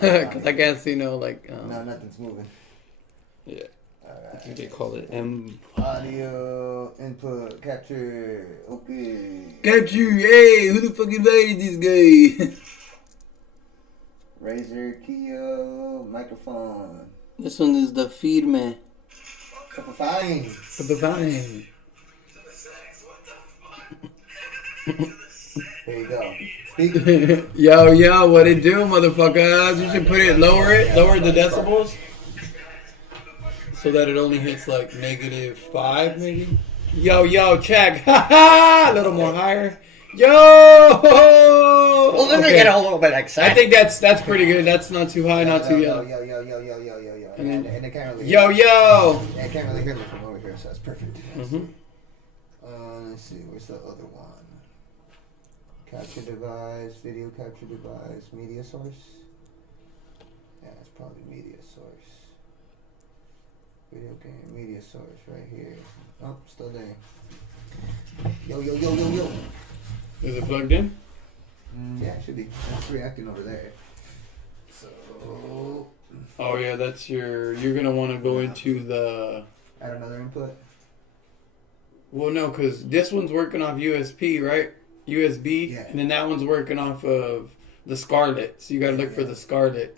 Because I can't see no, like... No, nothing's moving. Yeah. Alright. I think they call it M... Audio input capture. Okay. Capture! Hey, who the fuck invited this guy? Razer Keo microphone. This one is the feed man. Fine. For the vine. There you go. Speak. Yo, what it do, motherfuckers? You should lower the decibels. So that it only hits like -5 maybe. Yo, check. A little more higher. Yo! Well, then I get a little bit excited. I think that's pretty good. That's not too high, not too Yo. young. And they can't really Yo! They can't really hear me from over here, so that's perfect. Mm-hmm. Let's see, where's the other one? Capture device, video capture device, media source. Yeah, it's probably media source. Video game media source right here. Oh, still there. Yo. Is it plugged in? Yeah, it should be. It's reacting over there. So. Oh yeah, that's you're gonna want to go into the. Add another input. Well, no, because this one's working off USB, right? USB, Yeah. and then that one's working off of the Scarlet. So you gotta look for the Scarlet.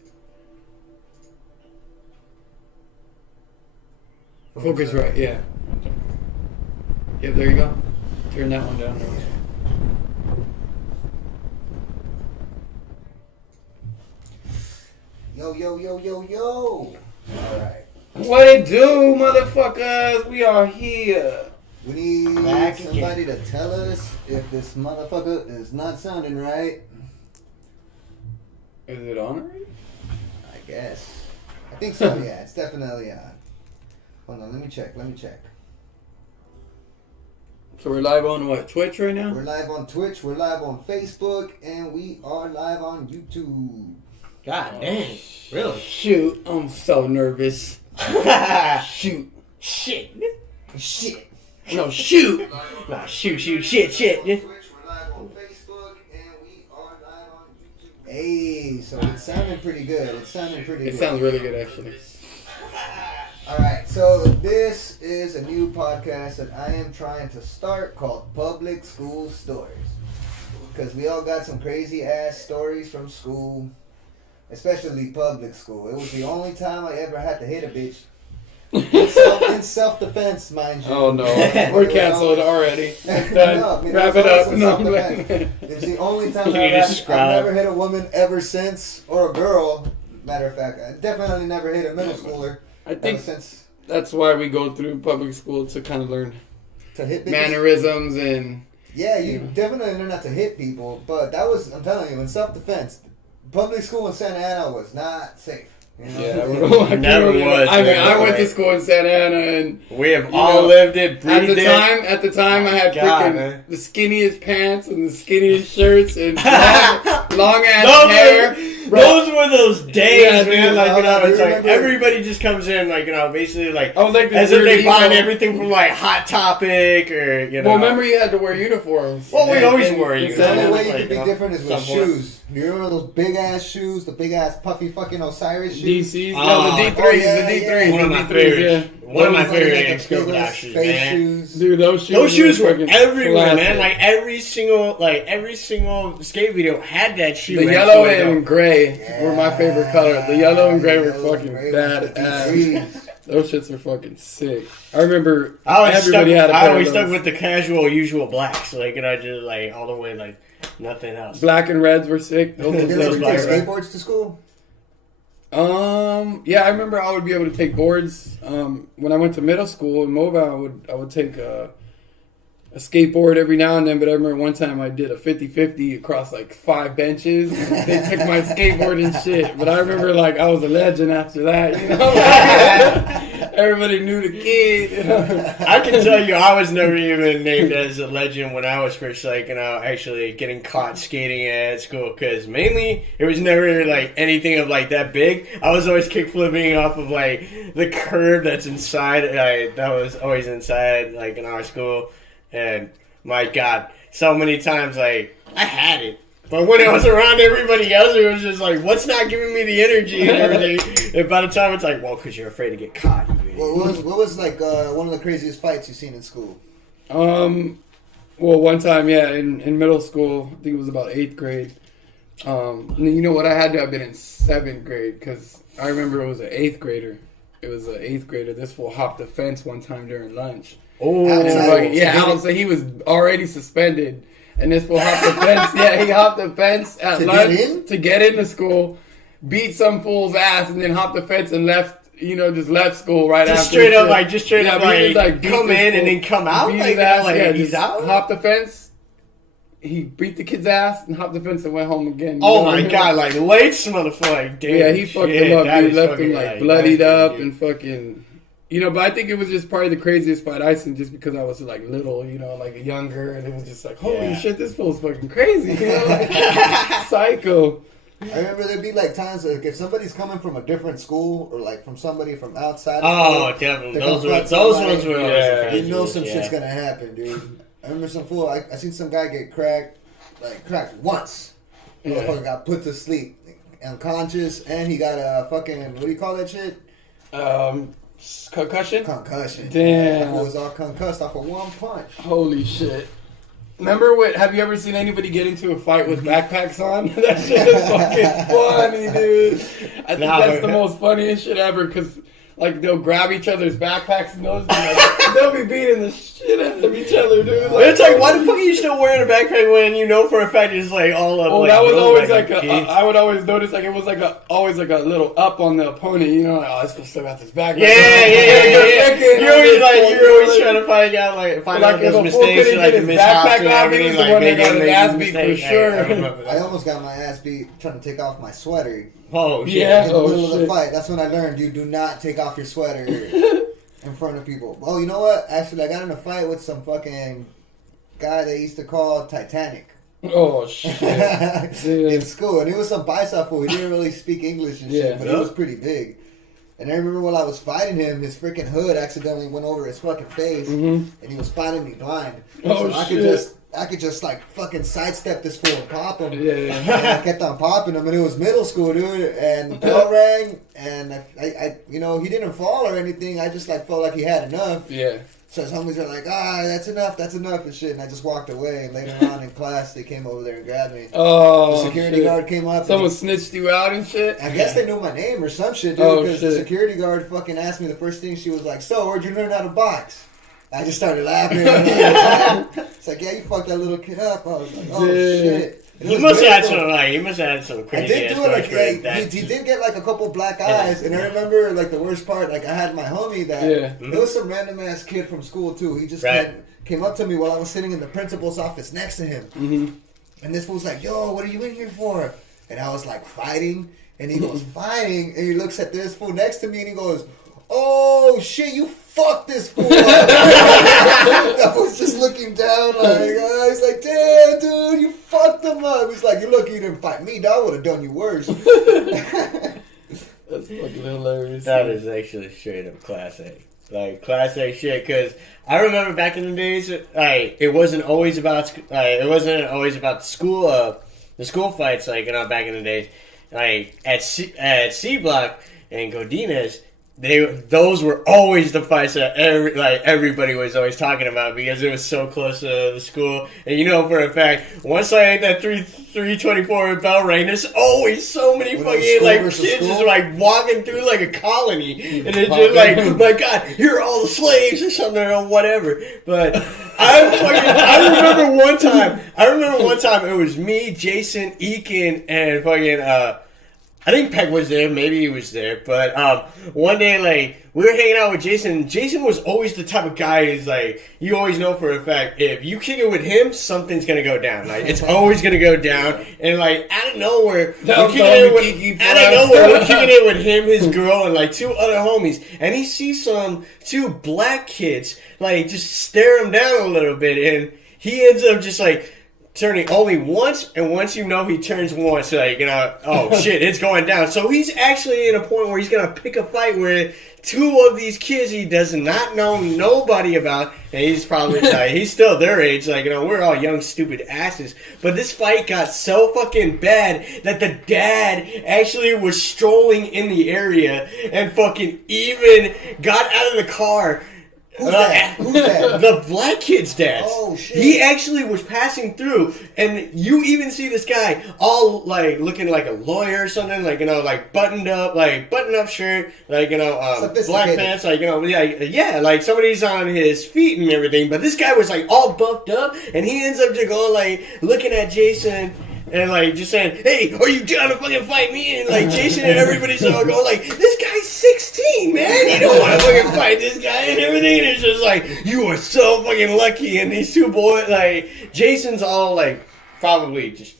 Focus right, yeah. Yep, there you go. Turn that one down. Yo. Alright. What it do, motherfuckers? We are here. We need Back somebody to tell us if this motherfucker is not sounding right. Is it on already? I guess. I think so, yeah. It's definitely on. Hold on, let me check. So we're live on what? Twitch right now? We're live on Twitch, we're live on Facebook, and we are live on YouTube. God dang. Really? Shoot, I'm so nervous. Shoot. Shit. No, shoot. Nah, shoot, shit. We're live on Facebook, and we are live on YouTube. Hey, so it's sounding pretty good. It sounds really good, actually. Alright, so this is a new podcast that I am trying to start called Public School Stories. Because we all got some crazy ass stories from school, especially public school. It was the only time I ever had to hit a bitch. In self-defense, mind you. Oh no, we're canceled already. Done. No, I mean, Wrap it it was up. also No, self-defense. It's the only time Can you I've describe? never hit a woman ever since, or a girl. Matter of fact, I definitely never hit a middle schooler. I think ever since that's why we go through public school to kind of learn to hit bitches. mannerisms and. Yeah, you definitely learn not to hit people, but that was, I'm telling you, in self-defense, public school in Santa Ana was not safe. You know? Yeah, Never was. I mean, man. I went to school in Santa Ana, and We have all lived it, breathed it. at the time, I had God, freaking man. the skinniest pants and the skinniest shirts and long ass hair. Bro. Those were those days, Yeah, man. dude, Like, you know, I it's like remember. everybody just comes in, like, you know, basically, like, I was like this as if they weird find emo. everything from, like, Hot Topic or, you know. Well, remember you had to wear uniforms. Well, we always And- wore and uniforms. The Santa only Ana- way you Like, could be you know, different is with somewhat. shoes. Do you remember those big ass shoes, the big ass puffy fucking Osiris shoes? DCs, Oh, the D3s, yeah, the D3s, One of the my D3s, favorites. yeah. One of my Those favorite like the X-Go big ass shoes, face man. shoes. Dude, those shoes. Those shoes were fucking everywhere, classic. man. Like every single skate video had that shoe. The next yellow to it, and gray were my favorite color. The yellow and gray were fucking badass. Those shits were fucking sick. I remember I always stuck. everybody had a I pair of always stuck those. with the casual, usual blacks. Like, and I just like all the way, like nothing else. Black and reds were sick. Those Did were you ever sick. take Right. skateboards to school? Yeah, I remember I would be able to take boards. When I went to middle school in Mobile, I would take a skateboard every now and then. But I remember one time I did a 50-50 across like 5 benches. They took my skateboard and shit. But I remember like I was a legend after that. You know, everybody knew the kid. You know? I can tell you, I was never even named as a legend when I was first, like, you know, actually getting caught skating at school. Because mainly, it was never, like, anything of, like, that big. I was always kick flipping off of, like, the curb that's inside. That was always inside, like, in our school. And, my God, so many times, like, I had it. But when I was around everybody else, it was just like, what's not giving me the energy and everything? And by the time it's like, well, because you're afraid to get caught. What was like one of the craziest fights you've seen in school? Well, one time, yeah, in middle school, I think it was about 8th grade. You know what? I had to have been in 7th grade because I remember it was an 8th grader. It was an 8th grader. This fool hopped the fence one time during lunch. Oh, outside. He was already suspended. And this fool hopped the fence. Yeah, he hopped the fence at lunch to get into school, beat some fool's ass, and then hopped the fence and left. Just left school right just after. Straight up, like come in and then come out. He's out. Hopped the fence. He beat the kid's ass and hopped the fence and went home again. Oh my god, like Lake's motherfucker. Yeah, he fucked him up. He left him like bloodied up and fucking. But I think it was just probably the craziest fight I seen just because I was like little, like younger, and it was just like, holy shit, this fool's fucking crazy, like psycho. I remember there'd be like times like if somebody's coming from a different school or like from somebody from outside. Oh, definitely. Those ones were you know some shit's gonna happen, dude. I remember some fool. I seen some guy get cracked once. Motherfucker got put to sleep, unconscious, and he got a fucking what do you call that shit? Concussion? Concussion. Damn. That was all concussed off of one punch. Holy shit. Remember have you ever seen anybody get into a fight with backpacks on? That shit is fucking funny, dude. I think that's the most funniest shit ever because like they'll grab each other's backpacks and they'll be beating the shit out of each other, dude. Like, it's like, why the fuck are you still wearing a backpack when you know for a fact it's like all up? Oh, that was always like I would always notice like it was like always like a little up on the opponent, like this fool still got this backpack. Yeah. You're always trying to find out those mistakes, like the mishaps and everything. Like they got his ass beat for sure. I almost got my ass beat trying to take off my sweater. Oh shit! Yeah, in the middle of the fight. That's when I learned you do not take off your sweater in front of people. Oh, you know what? Actually, I got in a fight with some fucking guy they used to call Titanic. Oh shit! In school, and it was some bicep fool. He didn't really speak English and shit, but he was pretty big. And I remember when I was fighting him, his freaking hood accidentally went over his fucking face, and he was fighting me blind. Oh so shit! I could just like fucking sidestep this fool and pop him. Yeah. And I kept on popping him, and it was middle school, dude. And the bell rang, and I he didn't fall or anything. I just like felt like he had enough. Yeah. So his homies are like, that's enough, and shit. And I just walked away. And later on in class, they came over there and grabbed me. Oh, the security guard came up. Someone snitched you out and shit? I guess they knew my name or some shit, dude. Because the security guard fucking asked me the first thing. She was like, so, where'd you learn how to box? I just started laughing. It's like, yeah, you fucked that little kid up. I was like, oh, shit. You must have had some crazy. I did do it. He did get like a couple black eyes, and I remember like the worst part. Like I had my homie that it was some random ass kid from school too. He just came up to me while I was sitting in the principal's office next to him, and this fool's like, "Yo, what are you in here for?" And I was like, "Fighting." And he goes, "Fighting," and he looks at this fool next to me, and he goes, "Oh shit, you fucked this fool up." That was just looking down like, he's like, "Damn, dude, you fucked him up." He's like, "You lucky you didn't fight me, dog. I would have done you worse." That's fucking hilarious. That is actually straight up class A. Like class A shit. Because I remember back in the days, like it wasn't always about the school fights. Like back in the days, like at C Block and Godinez. Those were always the fights that everybody was always talking about because it was so close to the school. And for a fact, once I hit that 324 bell rang, there's always so many fucking kids just walking through like a colony, and it's just like, my God, you're all the slaves or something or whatever. But I remember one time it was me, Jason, Eakin, and fucking I think Peck was there. Maybe he was there. But one day, we were hanging out with Jason. Jason was always the type of guy who's you always know for a fact, if you kick it with him, something's going to go down. It's always going to go down. And, out of nowhere, we're kicking it with him, his girl, and, two other homies. And he sees two black kids, just stare him down a little bit. And he ends up just, turning only once, and once you know he turns once, like, oh shit, it's going down. So he's actually in a point where he's gonna pick a fight where two of these kids he does not know nobody about, and he's probably he's still their age, like, we're all young stupid asses. But this fight got so fucking bad that the dad actually was strolling in the area and fucking even got out of the car. Who's that? Who's that? The black kid's dad. Oh shit! He actually was passing through, and you even see this guy all like looking like a lawyer or something, like like buttoned up shirt, like black pants, like yeah, like somebody's on his feet and everything. But this guy was like all buffed up, and he ends up just going like looking at Jason. And like just saying, "Hey, are you down to fucking fight me?" And like Jason and everybody's all going like, "This guy's 16, man. You don't want to fucking fight this guy and everything." And it's just like, "You are so fucking lucky." And these two boys, like Jason's all like, probably just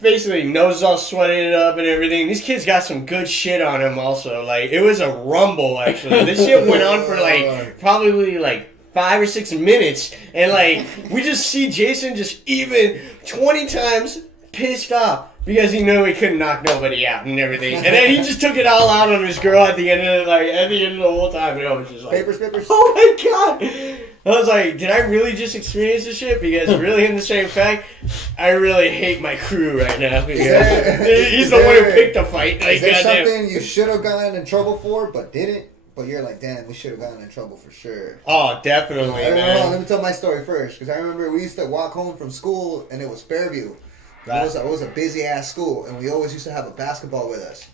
basically nose all sweated up and everything. These kids got some good shit on him. Also, like it was a rumble. Actually, this shit went on for like probably like 5 or 6 minutes, and like we just see Jason just even 20 times pissed off because he knew he couldn't knock nobody out and everything, and then he just took it all out on his girl at the end of the whole time, and I was just like, Papers. oh my god! I was like, did I really just experience this shit? Because really, in the same fact, I really hate my crew right now. He's the one who picked the fight. Like, is there something you should have gotten in trouble for but didn't? But you're like, damn, we should have gotten in trouble for sure. Oh, definitely, man. Let me tell my story first, because I remember we used to walk home from school, and it was Fairview. Right. It was a busy-ass school, and we always used to have a basketball with us.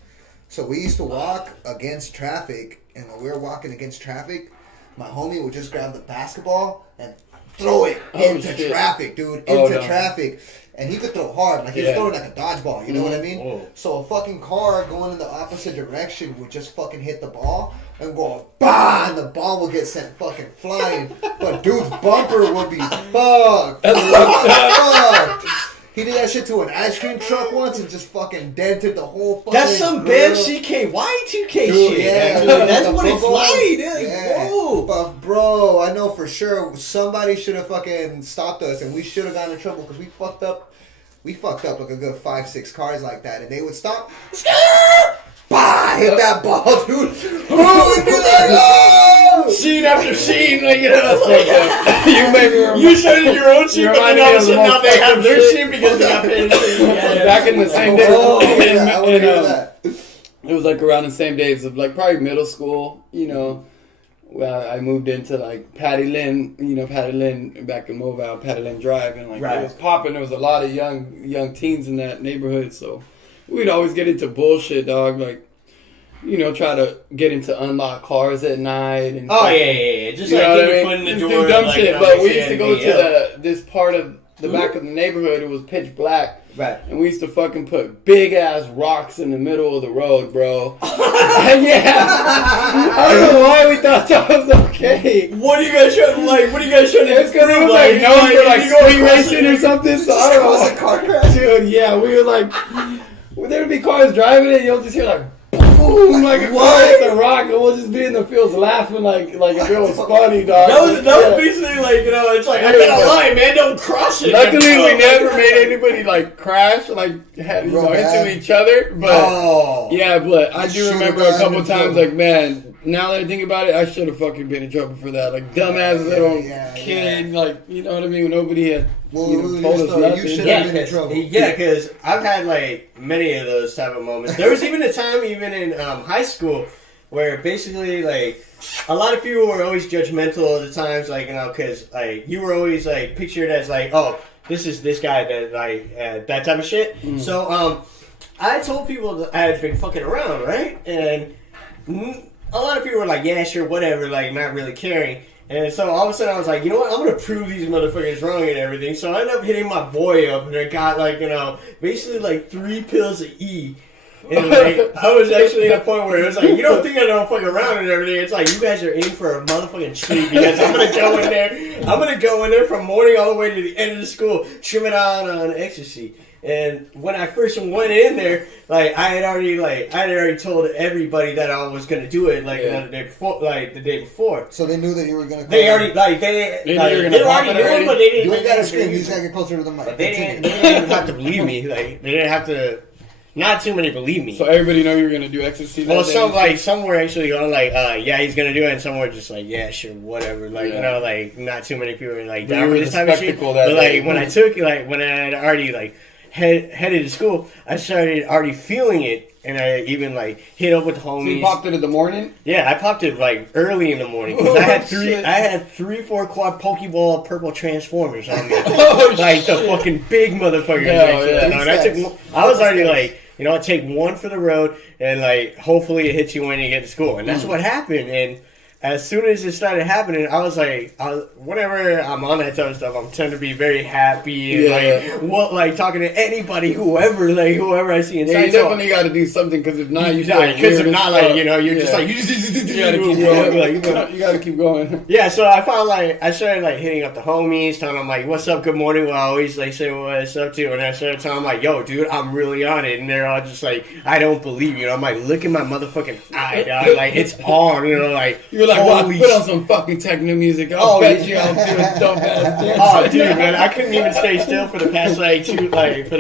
So we used to walk against traffic, and when we were walking against traffic, my homie would just grab the basketball and throw it into traffic, dude, into traffic. And he could throw hard, like he was throwing like a dodgeball, you know what I mean? Oh. So a fucking car going in the opposite direction would just fucking hit the ball and go, bah, and the ball would get sent fucking flying. But dude's bumper would be fucked. He did that shit to an ice cream truck once and just fucking dented the whole fucking That's some bad CKY 2K shit. Yeah, that's what it's like. Yeah. Whoa. But bro, I know for sure somebody should have fucking stopped us, and we should have gotten in trouble because we fucked up. We fucked up like a good 5-6 cars like that, and they would stop. Bah! Hit that ball, dude. Oh, we'd be like, oh! Scene after scene, like, you made me remember. You started your own scene, but then all of a sudden now they have their scene because they got paid. Back in the same day. I want to hear that. It was like around the same days of like probably middle school, Well, I moved into like Patty Lynn back in Mobile, Patty Lynn Drive, and like it was popping. There was a lot of young teens in that neighborhood, so we'd always get into bullshit, dog. Like, try to get into unlocked cars at night. And just like get your foot in the door. Do dumb shit. But we used to go to this part of the back of the neighborhood. It was pitch black. Right. And we used to fucking put big ass rocks in the middle of the road, bro. Yeah. I don't know why we thought that was okay. What are you guys trying to It's because it was like known for like street racing or something. So I don't know. Was a car crash? Dude, yeah, we were like, there would be cars driving it, you'll just hear like, boom, like a car hits a rock, and we'll just be in the fields laughing like if it was funny, dog. That was basically like, it's like, I gotta lie, man, don't cross it. Luckily, we never made anybody like crash, like into each other. But yeah, but I do remember a couple times, like, man, now that I think about it, I should have fucking been in trouble for that. Like, dumbass little kid, like, you know what I mean? Nobody had told us nothing. You should have been in trouble. Yeah, because I've had like many of those type of moments. There was even a time, even in high school, where basically like a lot of people were always judgmental at the times, like, because like you were always like pictured as like, oh, this is this guy that like that type of shit. So I told people that I had been fucking around, right? And a lot of people were like, yeah, sure, whatever, like not really caring. And so all of a sudden I was like, you know what, I'm going to prove these motherfuckers wrong and everything. So I ended up hitting my boy up, and I got like, basically like 3 pills of E. And like, I was actually at a point where it was like, you don't think I don't fuck around and everything. It's like, you guys are in for a motherfucking treat, because I'm going to go in there from morning all the way to the end of the school, trim it out on ecstasy. And when I first went in there, like I had already told everybody that I was gonna do it, like the day before. So they knew that you were gonna. They already already knew, but they didn't. You ain't gotta scream. You just gotta get closer to the mic. They didn't even have to believe me. Like they didn't have to. Not too many believe me. So everybody know you were gonna do ecstasy. Well, some were actually going like, yeah, he's gonna do it, and some were just like, yeah, sure, whatever. Like you know, like not too many people were like down for this type of shit. But like when I took, like when I had already like headed to school, I started already feeling it, and I even like hit up with the homies. So you popped it in the morning? Yeah, I popped it like early in the morning because I had 4 Pokeball purple Transformers on me, like the fucking big motherfuckers. And I was already like, you know, I take one for the road, and like hopefully it hits you when you get to school, and that's what happened. And as soon as it started happening, I was like, whenever I'm on that type of stuff, I'm tend to be very happy and like talking to anybody, whoever I see inside. Yeah, you definitely got to do something because if not, you're like, you know, you're just like you gotta keep going. You gotta keep going. Yeah, so I found like I started like hitting up the homies, telling them like, "What's up? Good morning." Well, I always like say what's up to, and I started telling them like, "Yo, dude, I'm really on it," and they're all just like, "I don't believe you." And I'm like, "Look at my motherfucking eye, dog. Like it's on," you know, like. Like, well, put on some fucking techno music. I'll bet you I'm doing dope ass dance. Oh, dude, man, I couldn't even stay still for the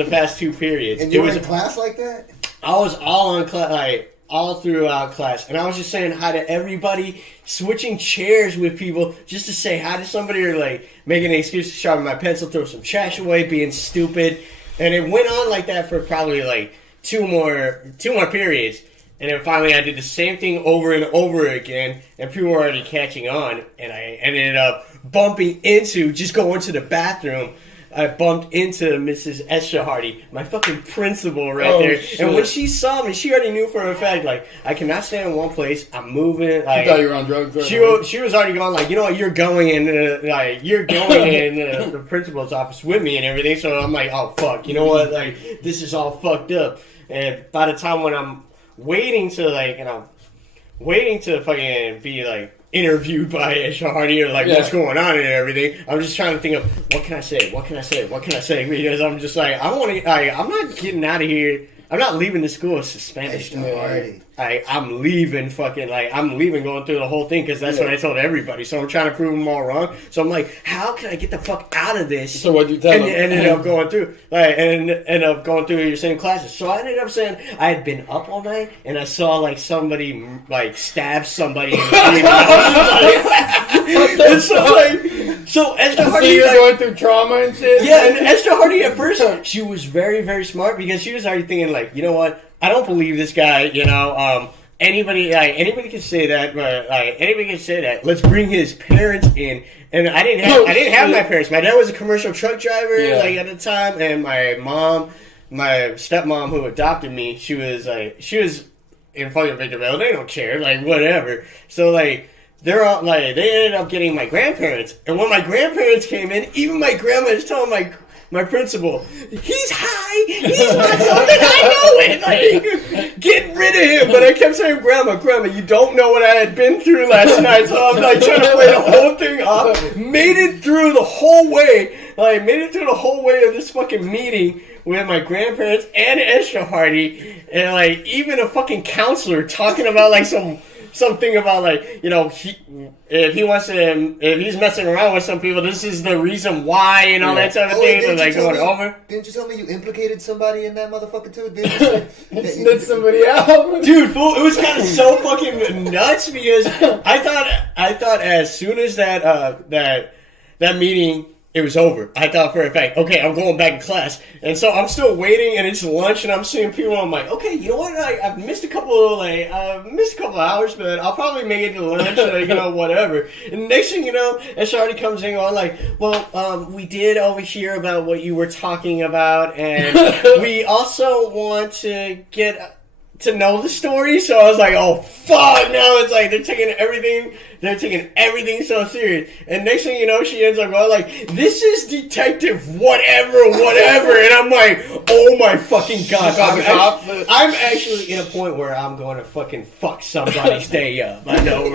past two periods. And you were in class like that? I was all on class, like all throughout class, and I was just saying hi to everybody, switching chairs with people just to say hi to somebody, or like making an excuse to sharpen my pencil, throw some trash away, being stupid, and it went on like that for probably like two more periods. And then finally I did the same thing over and over again, and people were already catching on, and I ended up bumping into, just going to the bathroom, I bumped into Mrs. Esther Hardy, my fucking principal there. Shit. And when she saw me, she already knew for a fact, like, I cannot stand in one place, I'm moving. Like, she thought you were on drugs. She was already going, like, you know what, you're going in the principal's office with me and everything, so I'm like, oh, fuck, you know what, like, this is all fucked up. And by the time when I'm waiting to fucking be like interviewed by Esther Hardy or like what's going on and everything. I'm just trying to think of what can I say because I'm just like I'm not getting out of here. I'm not leaving the school suspended. I'm leaving going through the whole thing because that's what I told everybody. So I'm trying to prove them all wrong. So I'm like, how can I get the fuck out of this? So what'd you tell them? And ended up going through your same classes. So I ended up saying I had been up all night and I saw like somebody like stab somebody in the street. So Esther Hardy, you're going through trauma and shit. Yeah, and Esther Hardy at first, she was very, very smart because she was already thinking like, you know what? I don't believe this guy. You know, anybody can say that. But anybody can say that. Let's bring his parents in. And I didn't have my parents. My dad was a commercial truck driver at the time, and my stepmom who adopted me, she was in fucking Victorville. They don't care, like whatever. So like. They're all like they ended up getting my grandparents, and when my grandparents came in, even my grandma is telling my principal, he's high, he's not something, I know it, like get rid of him. But I kept saying, Grandma, you don't know what I had been through last night, so I'm like trying to play the whole thing off. Made it through the whole way of this fucking meeting with my grandparents and Esther Hardy, and like even a fucking counselor talking about like something about like, you know, if he's messing around with some people, this is the reason why and all that type of thing. And like going over. Didn't you tell me you implicated somebody in that motherfucker too? Didn't you snitch somebody out? Dude, fool, it was kind of so fucking nuts because I thought as soon as that meeting. It was over. I thought for a fact, okay, I'm going back to class. And so I'm still waiting, and it's lunch, and I'm seeing people, and I'm like, okay, you know what? I've missed a couple hours, but I'll probably make it to lunch, you know, whatever. And next thing you know, Esther already comes in going like, well, we did overhear about what you were talking about, and we also want to get to know the story. So I was like, oh fuck, now it's like they're taking everything so serious. And next thing you know, she ends up going like, this is Detective whatever, and I'm like, oh my fucking god, I'm actually in a point where I'm going to fucking fuck somebody's day up. I know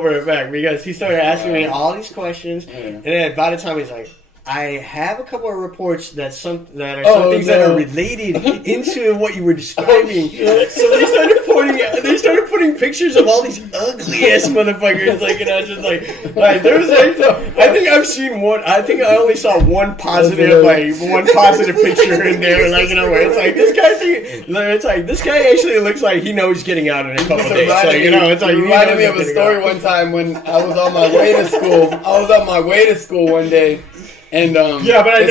for a fact, because he started asking me all these questions, and then by the time he's like, I have a couple of reports that are some things that are related into what you were describing. So they started putting pictures of all these ugly ass motherfuckers. Like, and I was just like there was like, I think I've seen one. I think I only saw one positive picture in there. Like, where it's like this guy. It's like this guy actually looks like he knows getting out in a couple days. Like, it's like it reminded me of a story one time when I was on my way to school. I was on my way to school one day. And yeah, but I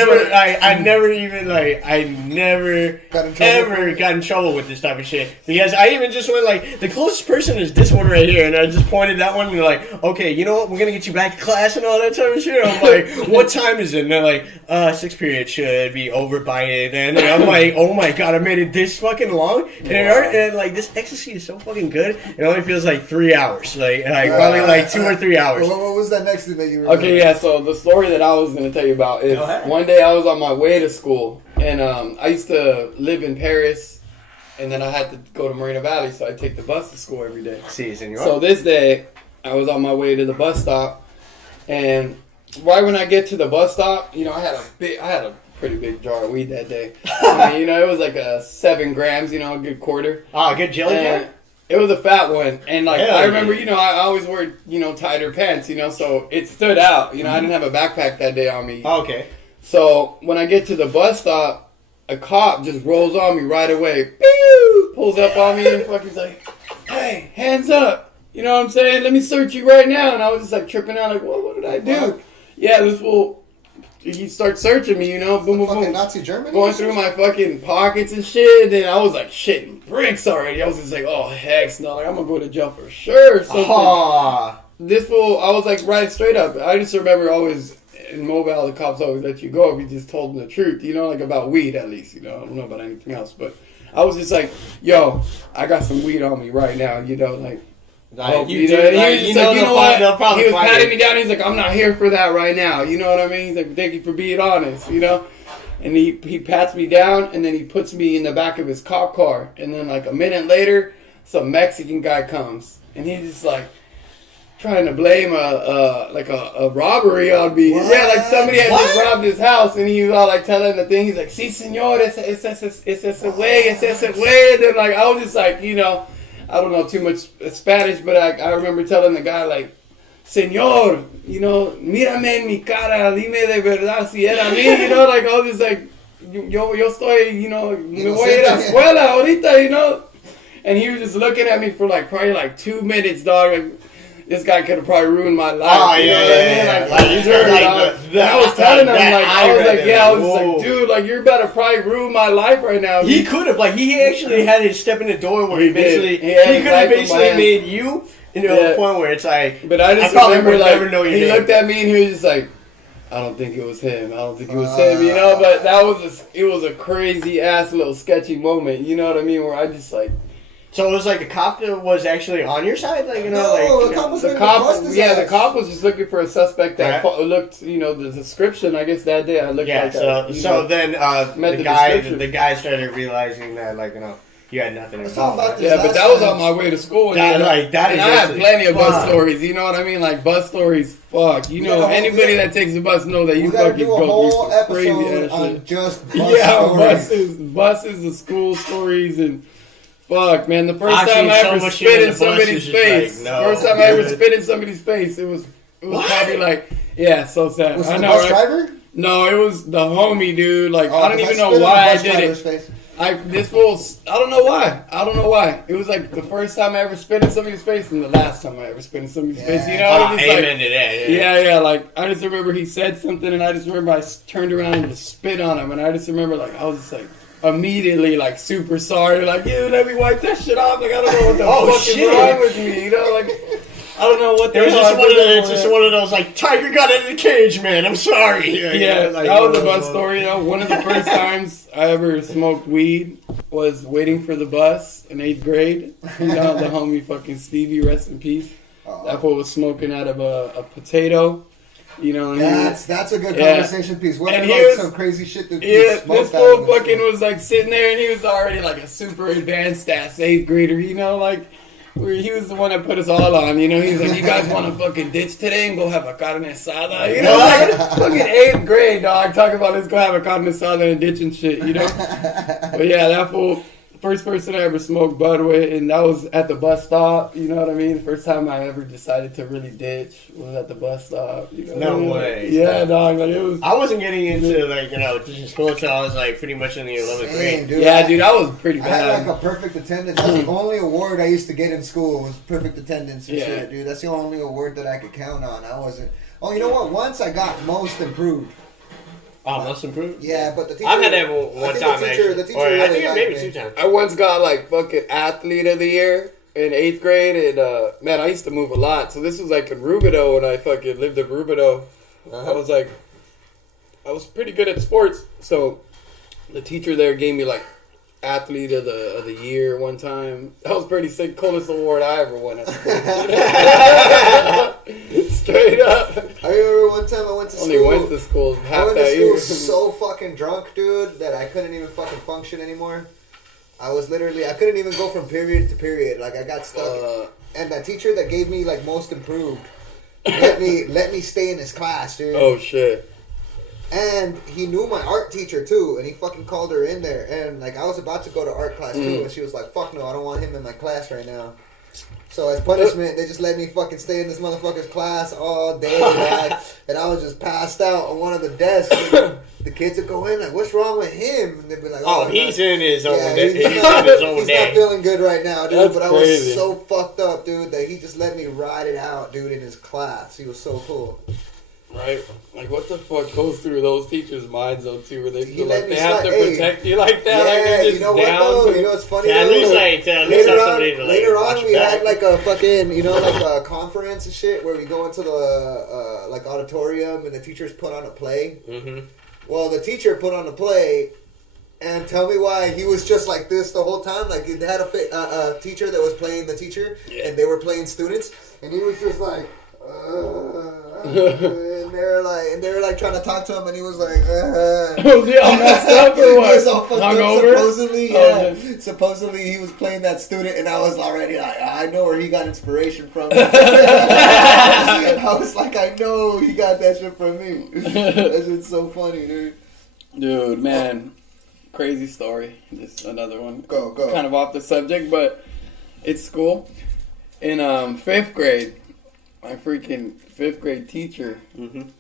never got in trouble with this type of shit, because I even just went like, the closest person is this one right here, and I just pointed that one and they're like, okay, you know what, we're gonna get you back to class and all that type of shit. I'm like, what time is it? And they're like, 6th period should be over by then. And I'm like, oh my god, I made it this fucking long, and like this ecstasy is so fucking good. It only feels like 3 hours, like probably like 2 or 3 hours. What was that next thing that you remember? Okay, yeah. So the story that I was gonna tell you about is one day I was on my way to school, and I used to live in Paris, and then I had to go to Marina Valley, so I take the bus to school every day. So this day I was on my way to the bus stop, and right when I get to the bus stop, I had a pretty big jar of weed that day. It was like 7 grams, a good quarter. Ah, good jelly jar. It was a fat one, and I remember, I always wore, tighter pants, so it stood out. I didn't have a backpack that day on me. Oh, okay. So when I get to the bus stop, a cop just rolls on me right away. Pew! Pulls up on me and fucking like, hey, hands up. You know what I'm saying? Let me search you right now. And I was just like tripping out, like, well, what did I do? What? Yeah, this fool. He starts searching me, boom, boom, boom. Nazi Germany? Going through my fucking pockets and shit. And then I was like shitting bricks already. I was just like, oh, heck no. Like, I'm going to go to jail for sure. So this fool, I was like right straight up. I just remember always in Mobile, the cops always let you go if you just told them the truth, like about weed at least. I don't know about anything else. But I was just like, yo, I got some weed on me right now, like. He was patting me down. He's like, I'm not here for that right now. You know what I mean? He's like, thank you for being honest, And he pats me down, and then he puts me in the back of his cop car. And then like a minute later, some Mexican guy comes, and he's just like trying to blame a robbery on me. What? Yeah, like somebody had just robbed his house, and he was all like telling the thing. He's like, "Sí, señor, es ese way." And then like I was just like, I don't know too much Spanish, but I remember telling the guy, like, Señor, mírame en mi cara, dime de verdad si era mí, like, I was just like, yo estoy, me voy a ir a la escuela ahorita, And he was just looking at me for, like, probably, like, 2 minutes, dog. Like, this guy could have probably ruined my life. Oh, yeah. I was telling him, dude, like, you're about to probably ruin my life right now. He could have, like, he actually had his step in the door where he could have basically made you into a point where it's like, but I just remember, like, he looked at me and he was just like, I don't think it was him. But it was a crazy ass little sketchy moment, you know what I mean? Where I just like. So it was like the cop that was actually on your side, like the cop was just looking for a suspect that looked, the description. I guess that day I looked like that. Then the guy started realizing that, like, you had nothing involved. Yeah, but that was on my way to school. And I had plenty of bus stories. You know what I mean? Like bus stories. Fuck. Anybody that takes a bus know that you fucking do a whole episode on just bus stories. Buses, the school stories, and. Fuck, man, the first time I ever spit in somebody's face. First time I ever spit in somebody's face, it was probably like, yeah, so sad. Was it the bus driver? No, it was the homie, dude. Like, I don't even know why I did it. I don't know why. It was like the first time I ever spit in somebody's face and the last time I ever spit in somebody's face. Amen to that. Yeah. Like, I just remember he said something and I just remember I turned around and just spit on him. And I just remember, like, I was just like, immediately, like, super sorry, like, let me wipe that shit off. Like, I don't know what the fuck is wrong with me, like, I don't know what. It's just one of those like, Tiger got in the cage, man. I'm sorry. Yeah, that was a bus story. One of the first times I ever smoked weed was waiting for the bus in 8th grade. The homie fucking Stevie, rest in peace. That fool was smoking out of a potato. That's a good conversation piece. What about some crazy shit that this fool fucking was like sitting there and he was already like a super advanced ass 8th grader, like He was the one that put us all on, you know. He's like, you guys want to fucking ditch today and go have a carne asada? You know, like, fucking 8th grade, dog. Talking about let's go have a carne asada and ditch and shit, you know. But yeah, that fool, first person I ever smoked bud with, and that was at the bus stop, you know what I mean? First time I ever decided to really ditch was at the bus stop, you know. No way. Yeah, dog. Like, it was. I wasn't getting into, like, you know, teaching school until I was, like, pretty much in the 11th grade. Dude, Yeah, dude, I was pretty I bad. had like a perfect attendance. That's the only award I used to get in school was perfect attendance and Yeah. shit, dude. That's the only award that I could count on. I wasn't. Oh, you know what? Once I got most improved. Oh, most improved? Yeah, but the teacher. I've had that one time, actually. The teacher Or I really think liked maybe me. 2 times. I once got like fucking athlete of the year in 8th grade, and man, I used to move a lot. So this was like in Rubidoux when I fucking lived in Rubidoux. I was pretty good at sports. So the teacher there gave me like athlete of the year one time. That was pretty sick. Coolest award I ever won at school. Straight up. I remember one time I went to Only school. went to school I half went to that school year. so fucking drunk, dude, that I couldn't even fucking function anymore. I couldn't even go from period to period. Like, I got stuck. And that teacher that gave me, like, most improved let me stay in his class, dude. Oh shit. And he knew my art teacher, too, and he fucking called her in there. And, like, I was about to go to art class, too, and she was like, fuck no, I don't want him in my class right now. So as punishment, they just let me fucking stay in this motherfucker's class all day, and I was just passed out on one of the desks. And the kids would go in like, "What's wrong with him?" And they'd be like, Oh, he's in his own day. He's He's not, in his own he's day. not feeling good right now, dude. That's but I crazy. was so fucked up, dude, that he just let me ride it out, dude, in his class. He was so cool. Right? Like, what the fuck goes through those teachers' minds, though, too, where they He feel let like me they have to slide- protect you like that? Like, Yeah, they're just you know what, down though? to- You know what's funny, At though? least have somebody to, like, Later watch on, your we back. had like a fucking, you know, like a conference and shit where we go into the like auditorium and the teachers put on a play. Mm-hmm. Well, the teacher put on a play, and tell me why he was just like this the whole time. Like, they had a teacher that was playing the teacher, Yeah. and they were playing students, and he was just like. And they were like trying to talk to him, and he was like, Was he all messed up or He what? was all fucked up. Hungover? Supposedly, Oh, yeah. Supposedly, he was playing that student, and I was already like, I know where he got inspiration from. I was like, I know he got that shit from me. That shit's so funny, dude. Dude, man. Crazy story. Just another one. Go. Kind of off the subject, but it's school. In 5th grade, my freaking 5th grade teacher,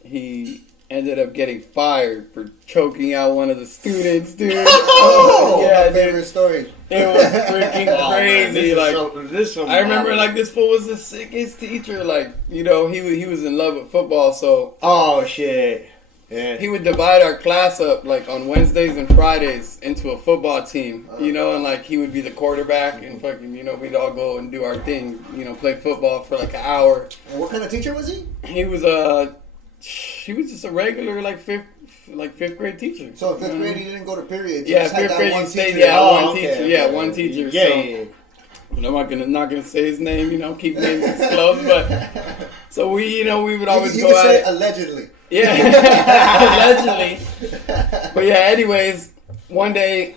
he ended up getting fired for choking out one of the students, dude. Oh, yeah, my dude. favorite story. It was freaking crazy. I remember, happened. like, this fool was the sickest teacher. Like, you know, he was in love with football, so Oh, shit. Yeah. he would divide our class up, like, on Wednesdays and Fridays into a football team, you know, and, like, he would be the quarterback, and fucking, you know, we'd all go and do our thing, you know, play football for, like, an hour. And what kind of teacher was he? He was just a regular, like, fifth grade teacher. So in 5th grade, he didn't go to periods. He Yeah, just had 5th that grade, one he stayed, teacher. yeah, Oh, one okay, teacher, okay, yeah, okay. one teacher, Yeah, so. yeah. I'm not gonna say his name, you know, keep names disclosed, but so we would always You go can at say it. allegedly. Yeah, allegedly. But yeah, anyways, one day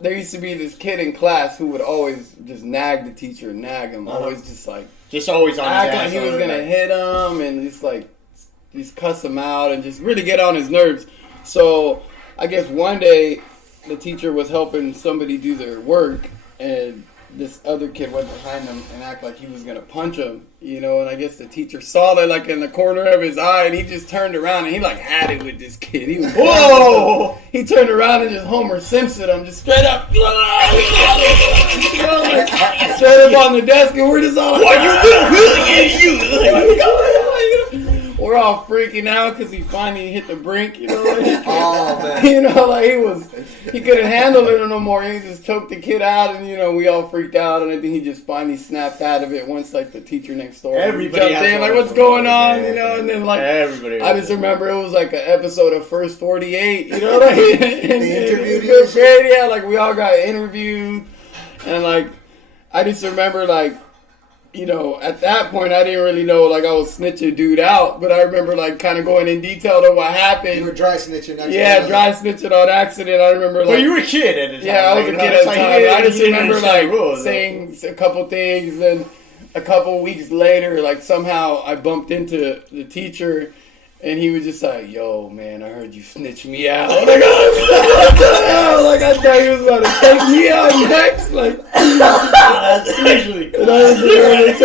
there used to be this kid in class who would always just nag the teacher, nag him, always just like Just always on his act ass. like he was gonna hit him and just cuss him out and just really get on his nerves. So I guess one day the teacher was helping somebody do their work and this other kid went behind him and acted like he was gonna punch him, you know, and I guess the teacher saw that like in the corner of his eye and he just turned around and he like had it with this kid. He was Whoa! He turned around and just Homer Simpson him just straight up straight up on the desk and we're just all like, What you little hooligan, you! what's going on? We're all freaking out because he finally hit the brink, you know. Oh, man. You know, like he couldn't handle it no more. He just choked the kid out, and you know, we all freaked out. And I think he just finally snapped out of it once, like the teacher next door Everybody jumped has in, one like, of what's those, going on, yeah. you know. And then like Everybody. I just remember it was like an episode of First 48, you know, like They interviewed you and shit? great, yeah, like we all got interviewed, and like I just remember like. You know, at that point, I didn't really know, like, I was snitching dude out, but I remember, like, kind of going in detail on what happened. You were dry snitching. Yeah, dry snitching on accident. I remember, like... Well, you were a kid at the time. Yeah, I was a like, kid it's at the like time. you I just didn't remember, understand like, rules, saying a couple things, and a couple weeks later, like somehow I bumped into the teacher, and he was just like, "Yo, man, I heard you snitch me out." Like, what the hell? Like I thought he was about to take me out next. Like, That's actually and I was there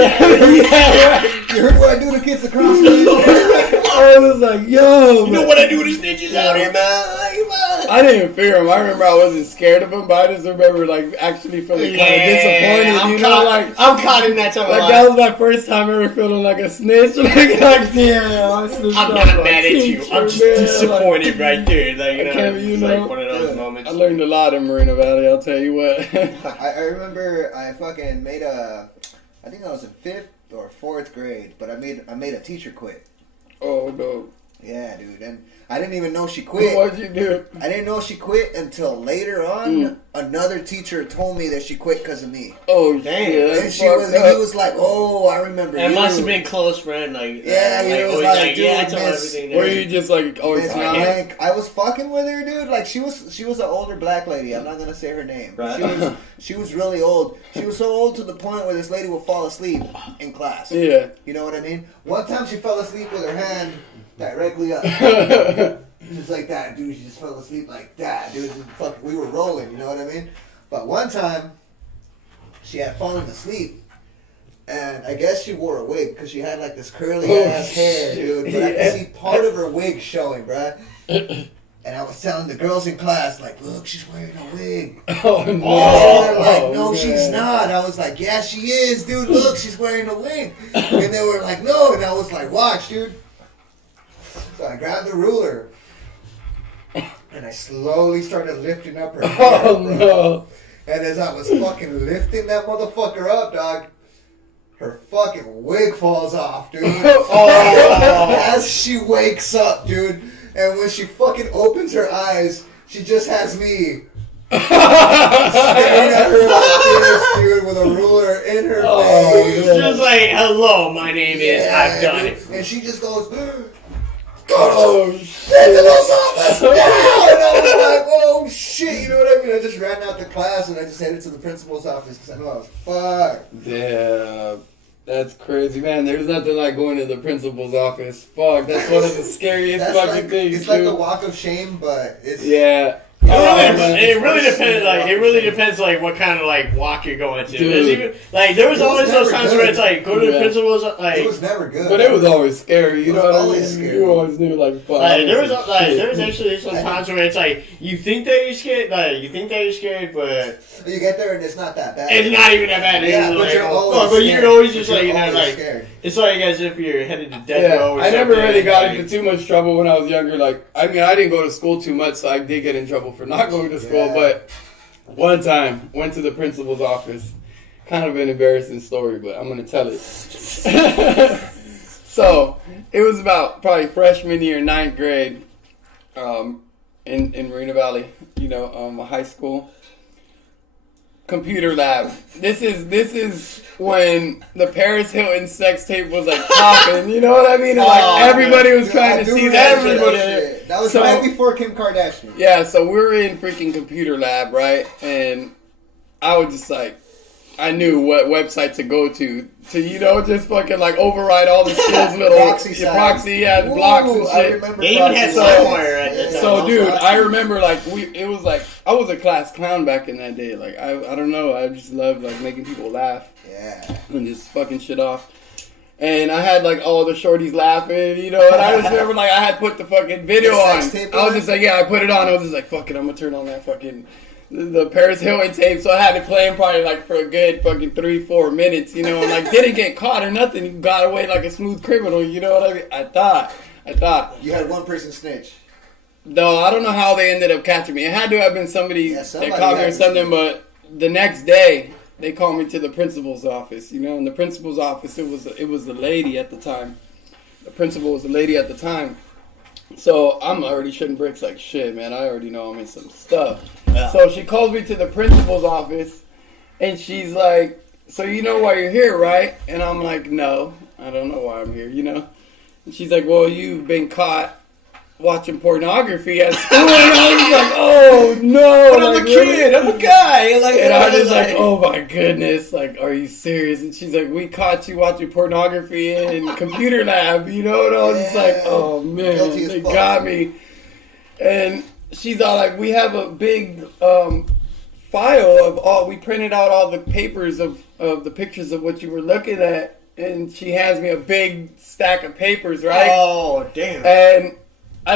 yeah, right. You heard what I do to kids across the I was like, "Yo, You know man." what I do to snitches out here, man? Like, man. I didn't fear him. I remember I wasn't scared of him, but I just remember like actually feeling kind of disappointed. I'm You caught, know, like I'm caught in that type of like life. that was my first time ever feeling like a snitch. Like damn, I snitched I'm on not my mad at you. teacher, I'm just man. disappointed right there. Like, I can't- it's know, like one of those moments. I learned a lot in Marina Valley. I'll tell you what. I remember I fucking made I think I was in 5th or 4th grade, but I made a teacher quit. Oh no! Yeah, dude, and I didn't even know she quit. What'd you do? I didn't know she quit until later on. Another teacher told me that she quit because of me. Oh Damn. damn! And That's he fucked was up. like, "Oh, I remember." It you. must have been close friend. Like, Yeah, he was always like, dude, yeah, I tell miss- everything. Were you just like always Miss smiling? Mike, I was fucking with her, dude. Like she was an older black lady. I'm not gonna say her name. Right. She was really old. She was so old to the point where this lady would fall asleep in class. Yeah. You know what I mean? One time she fell asleep with her hand directly up. Just like that, dude. She just fell asleep like that, dude. Fuck, we were rolling, you know what I mean? But one time, she had fallen asleep, and I guess she wore a wig because she had like this curly ass hair, dude. But I could see part of her wig showing, bruh. And I was telling the girls in class, like, look, she's wearing a wig. Oh no! And they were like, no, Oh, she's man. not. I was like, yeah, she is, dude. Look, she's wearing a wig. And they were like, no. And I was like, watch, dude. So I grabbed the ruler. And I slowly started lifting up her hair, Oh bro. no! And as I was fucking lifting that motherfucker up, dog, her fucking wig falls off, dude. Oh. As she wakes up, dude. And when she fucking opens her eyes, she just has me staring at her like this, dude, with a ruler in her Oh, face. man. Just like, hello, my name is. Yeah, I've done dude. it. And she just goes, Oh principal's office now! And I was like, oh shit, you know what I mean? I just ran out the class and I just headed to the principal's office because I knew I was fucked. Damn. That's crazy, man. There's nothing like going to the principal's office. Fuck, that's one of the scariest That's fucking like, things, it's like dude. the walk of shame, but it's... Yeah. It man. really depends. Like, it really depends. Like, what kind of like walk you're going to. Dude. There's even like there was It was always those never times good. where it's like go to the Yeah. principal's. Like, It was never good. But it was always scary, you It know was what I always mean? scary. You always knew, like, fuck. there was shit. actually some times where it's like you think that you're scared, but You get there and it's not that bad. it's not even that bad. Yeah, It's but like, you're oh, always fuck, but you're scared. always just You're like, you know, always like scared. it's like as if you're headed to death Yeah, row or I never something, really got like- into too much trouble when I was younger. Like, I mean, I didn't go to school too much, so I did get in trouble for not going to school. Yeah. But one time, went to the principal's office. Kind of an embarrassing story, but I'm going to tell it. So, it was about probably freshman year, 9th grade, in Marina Valley, you know, a high school. Computer lab. This is when the Paris Hilton sex tape was like popping. You know what I mean? And, like Oh, everybody was Dude, trying I to do see remember that. that shit. That was So- right before Kim Kardashian. Yeah, so we're in freaking computer lab, right? And I was just like, I knew what website to go to you know, just fucking like override all the skills, little Proxy your site. proxy, yeah, Ooh, blocks and I shit. remember They even proxy had sites. LimeWire at that time. So, dude, Proxy. I remember like it was like I was a class clown back in that day. Like I don't know, I just loved like making people laugh Yeah. and just fucking shit off. And I had like all the shorties laughing, you know, and I just remember like I had put the fucking video The on. sex tape I was on? just like, yeah, I put it on. I was just like, fuck it, I'm gonna turn on that fucking the Paris Hilton tape. So I had to play him probably like for a good fucking 3-4 minutes, you know, and like didn't get caught or nothing. He got away like a smooth criminal, you know what I mean? I thought. You had one person snitch. No, I don't know how they ended up catching me. It had to have been somebody Yeah, somebody that caught me had or to something, snitch. but the next day they called me to the principal's office, you know, and the principal's office, it was the lady at the time. The principal was the lady at the time. So I'm already shooting bricks like shit, man. I already know I'm in some stuff. Yeah. So she calls me to the principal's office and she's like, so you know why you're here, right? And I'm like, no, I don't know why I'm here, you know? And she's like, well, you've been caught watching pornography at school, and I was like, oh no! But I'm a kid. I'm a guy. Like, and I was just like, oh my goodness! Like, are you serious? And she's like, we caught you watching pornography in computer lab, you know? And I was just like, oh man, they got me. And she's all like, we have a big file of all. We printed out all the papers of the pictures of what you were looking at, and she hands me a big stack of papers, right? Oh damn! And I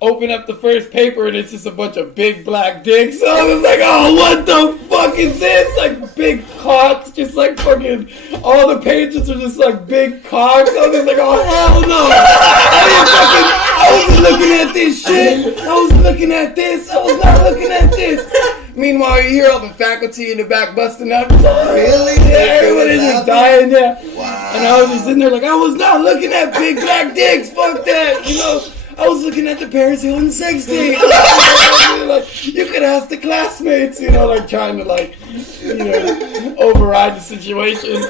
open up the first paper, and it's just a bunch of big black dicks. So I was like, oh, what the fuck is this? Like, big cocks, just like fucking, all the pages are just like big cocks. I was just like, oh, hell no. I wasn't looking at this shit. I was looking at this. I was not looking at this. Meanwhile, you hear all the faculty in the back busting up. Really? Yeah, everyone is just dying, yeah. Wow. And I was just in there like, I was not looking at big black dicks. Fuck that, you know. I was looking at the Paris Hilton sex tape. Like, you could ask the classmates, you know, like trying to like, you know, override the situation.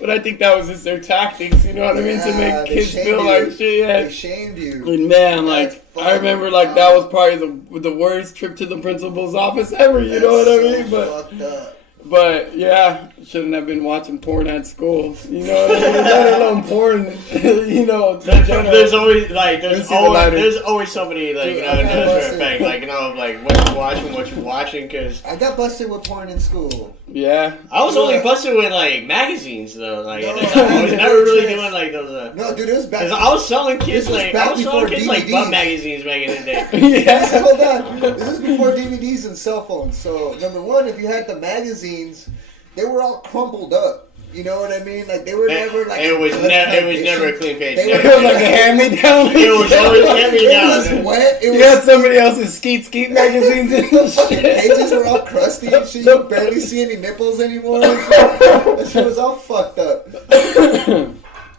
But I think that was just their tactics, you know what I mean, to make kids feel like shit. Yeah. They shamed you. And man, like I remember, like that was probably the worst trip to the principal's office ever. You know what I mean? But yeah, shouldn't have been watching porn at school. You know what I mean? Let alone porn. You know, there's always somebody like, you know, in this effect, like, you know, like what you're watching, because I got busted with porn in school. Yeah, I was only busted with like magazines though. Like, I was never really doing like those. No, dude, it was back. I was selling kids like butt magazines back in the day. Yeah, hold on. This is before DVDs and cell phones. So number one, if you had the magazines, they were all crumpled up. You know what I mean? Like, they were never like. It was never a clean page. It was like a hand-me-down. It was always hand-me-down. It was wet. You had somebody else's Skeet magazines in those shit. Pages were all crusty and shit. You barely see any nipples anymore. That shit was all fucked up.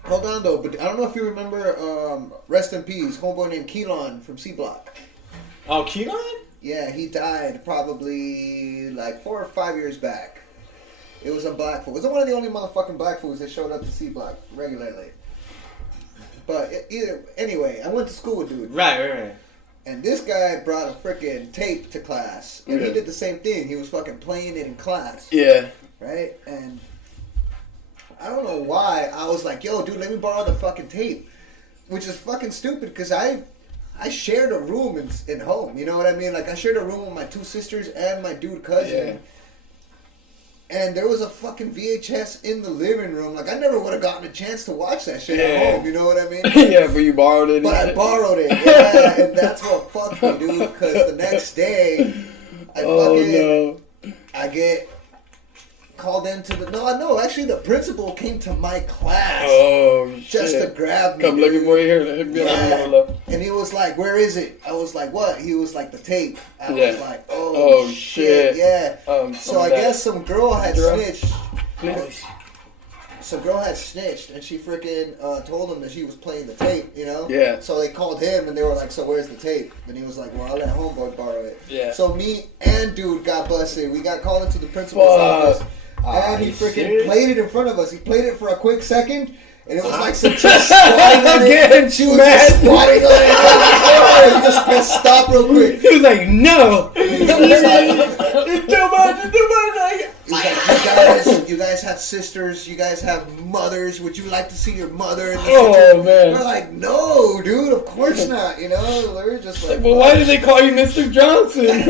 Hold on though, but I don't know if you remember. Rest in peace, homeboy named Keelan from C Block. Oh, Keelan? Yeah, he died probably like 4 or 5 years back. It was a black fool. It was one of the only motherfucking black fools that showed up to C Block regularly. But anyway, I went to school with dude. Right. And this guy brought a freaking tape to class. And he did the same thing. He was fucking playing it in class. Yeah. Right? And I don't know why. I was like, yo, dude, let me borrow the fucking tape. Which is fucking stupid because I shared a room in home. You know what I mean? Like, I shared a room with my 2 sisters and my dude cousin. Yeah. And there was a fucking VHS in the living room. Like, I never would have gotten a chance to watch that shit at home. You know what I mean? Yeah, but you borrowed it. But I borrowed it. Yeah, and that's what fucked me, dude. Because the next day, I get called into the... No, actually, the principal came to my class. Oh, shit. Just to grab me. Come looking for you here. Yeah. And he was like, where is it? I was like, what? He was like, the tape. I was like, oh shit. Yeah. So I guess some girl had snitched. Some girl had snitched, and she freaking told him that she was playing the tape, you know? Yeah. So they called him, and they were like, so where's the tape? And he was like, well, I'll let homeboy borrow it. Yeah. So me and dude got busted. We got called into the principal's office. And he freaking played it in front of us. He played it for a quick second, and it was like some chick squatting on it. And she was just squatting on it. He just pressed stop real quick. He was like, no. He was like, you guys have sisters. You guys have mothers. Would you like to see your mother? In the man. We're like, no, dude. Of course not. You know, we're just like, well, why did they call you Mr. Johnson?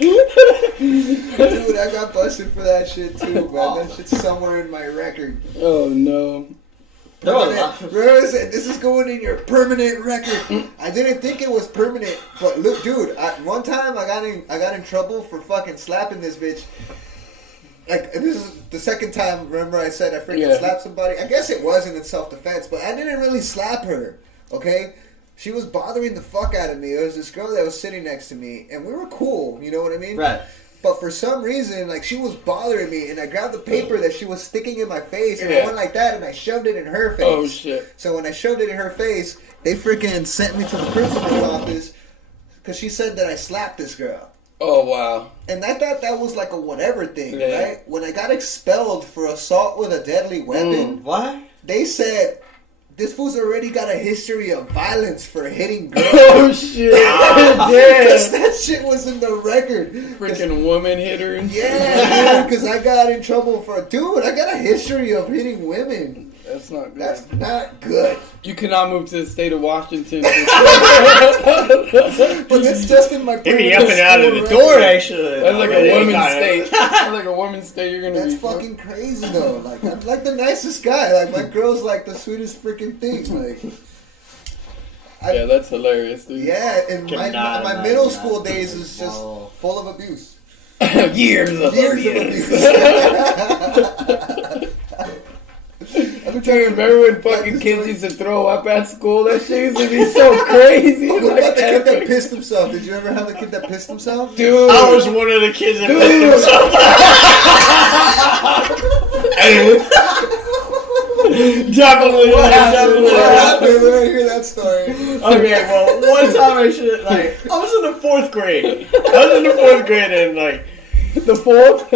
Dude, I got busted for that shit too, man. That shit's somewhere in my record. Oh no. This is going in your permanent record. I didn't think it was permanent, but look, dude. One time I got in trouble for fucking slapping this bitch. Like, this is the second time. Remember, I said I freaking slapped somebody. I guess it wasn't in self-defense, but I didn't really slap her. Okay. She was bothering the fuck out of me. There was this girl that was sitting next to me, and we were cool, you know what I mean? Right. But for some reason, like, she was bothering me, and I grabbed the paper that she was sticking in my face, and I went like that, and I shoved it in her face. Oh, shit. So when I shoved it in her face, they freaking sent me to the principal's office, because she said that I slapped this girl. Oh, wow. And I thought that was like a whatever thing, right? When I got expelled for assault with a deadly weapon, what? they said this fool's already got a history of violence for hitting girls. Oh shit! Because that shit was in the record. Freaking woman hitter. Yeah, because I got in trouble for I got a history of hitting women. That's not good. That's not good. You cannot move to the state of Washington. But that's just in my. He'd be up and out of the door, actually. That's like a woman's state. That's like a woman's state. You're gonna. That's fucking crazy though. Like I'm like the nicest guy. Like my girl's like the sweetest freaking thing. Like. Yeah, that's hilarious, dude. Yeah, and my middle school days is just full of abuse. Years of abuse. I'm trying to remember when fucking kids used to throw up at school. That shit used to be so crazy. What about the kid that pissed himself? Did you ever have the kid that pissed himself? Dude. I was one of the kids that pissed himself. Definitely. What happened? Let me hear that story. Okay, well, one time I was in the 4th grade. And like The fourth?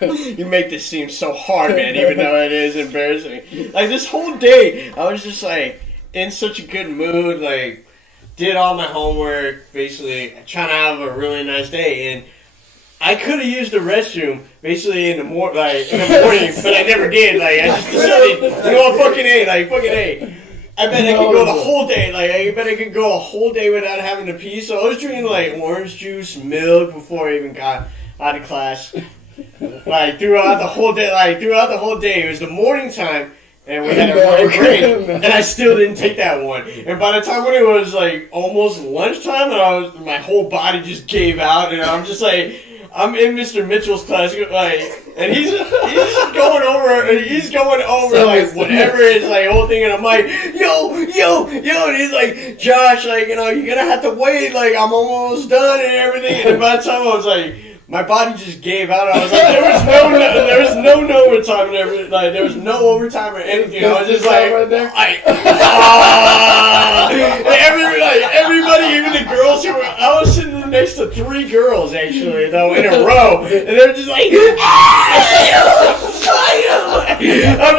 you make this seem so hard, man, even though it is embarrassing. Like, this whole day, I was just, like, in such a good mood, like, did all my homework, basically, trying to have a really nice day, and I could have used the restroom, basically, in the morning, but I never did. Like, I just decided, you know what, fucking A. I bet I could go the whole day. Like, I bet I could go a whole day without having to pee. So I was drinking, like, orange juice, milk before I even got out of class. Like, throughout the whole day, it was the morning time, and we had a morning break, and I still didn't take that one. And by the time when it was, like, almost lunchtime, my whole body just gave out, and I'm just like, I'm in Mr. Mitchell's class, like, and he's going over, like, whatever is, like, whole thing, and I'm like, yo, and he's like, Josh, like, you know, you're gonna have to wait, like, I'm almost done and everything, and by the time I was like, my body just gave out. I was like, there was no overtime and everything. Like, there was no overtime or anything. I was just like, everybody, even the girls who were, I was sitting next to 3 girls actually, though, in a row, and they're just like, I'm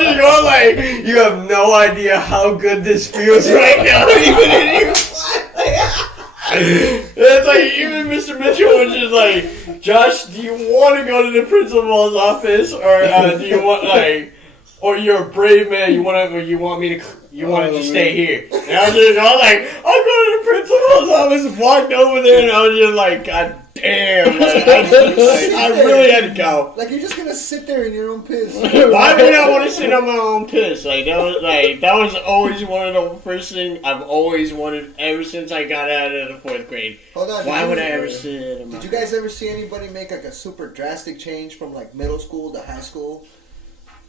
just going like, you have no idea how good this feels right now, even in your it's like, even Mr. Mitchell was just like, Josh, do you want to go to the principal's office, or do you want, like, or you're a brave man, you want me to stay here? And I was like, I'll go to the principal's office, walked over there, and I was just like, God damn, like, I really had to go. Like, you're just gonna sit there in your own piss. Why would I want to sit on my own piss? Like, that was always one of the first things I've always wanted ever since I got out of the 4th grade. Hold on. Why would I ever sit on my Did you guys ever see anybody make, like, a super drastic change from, like, middle school to high school?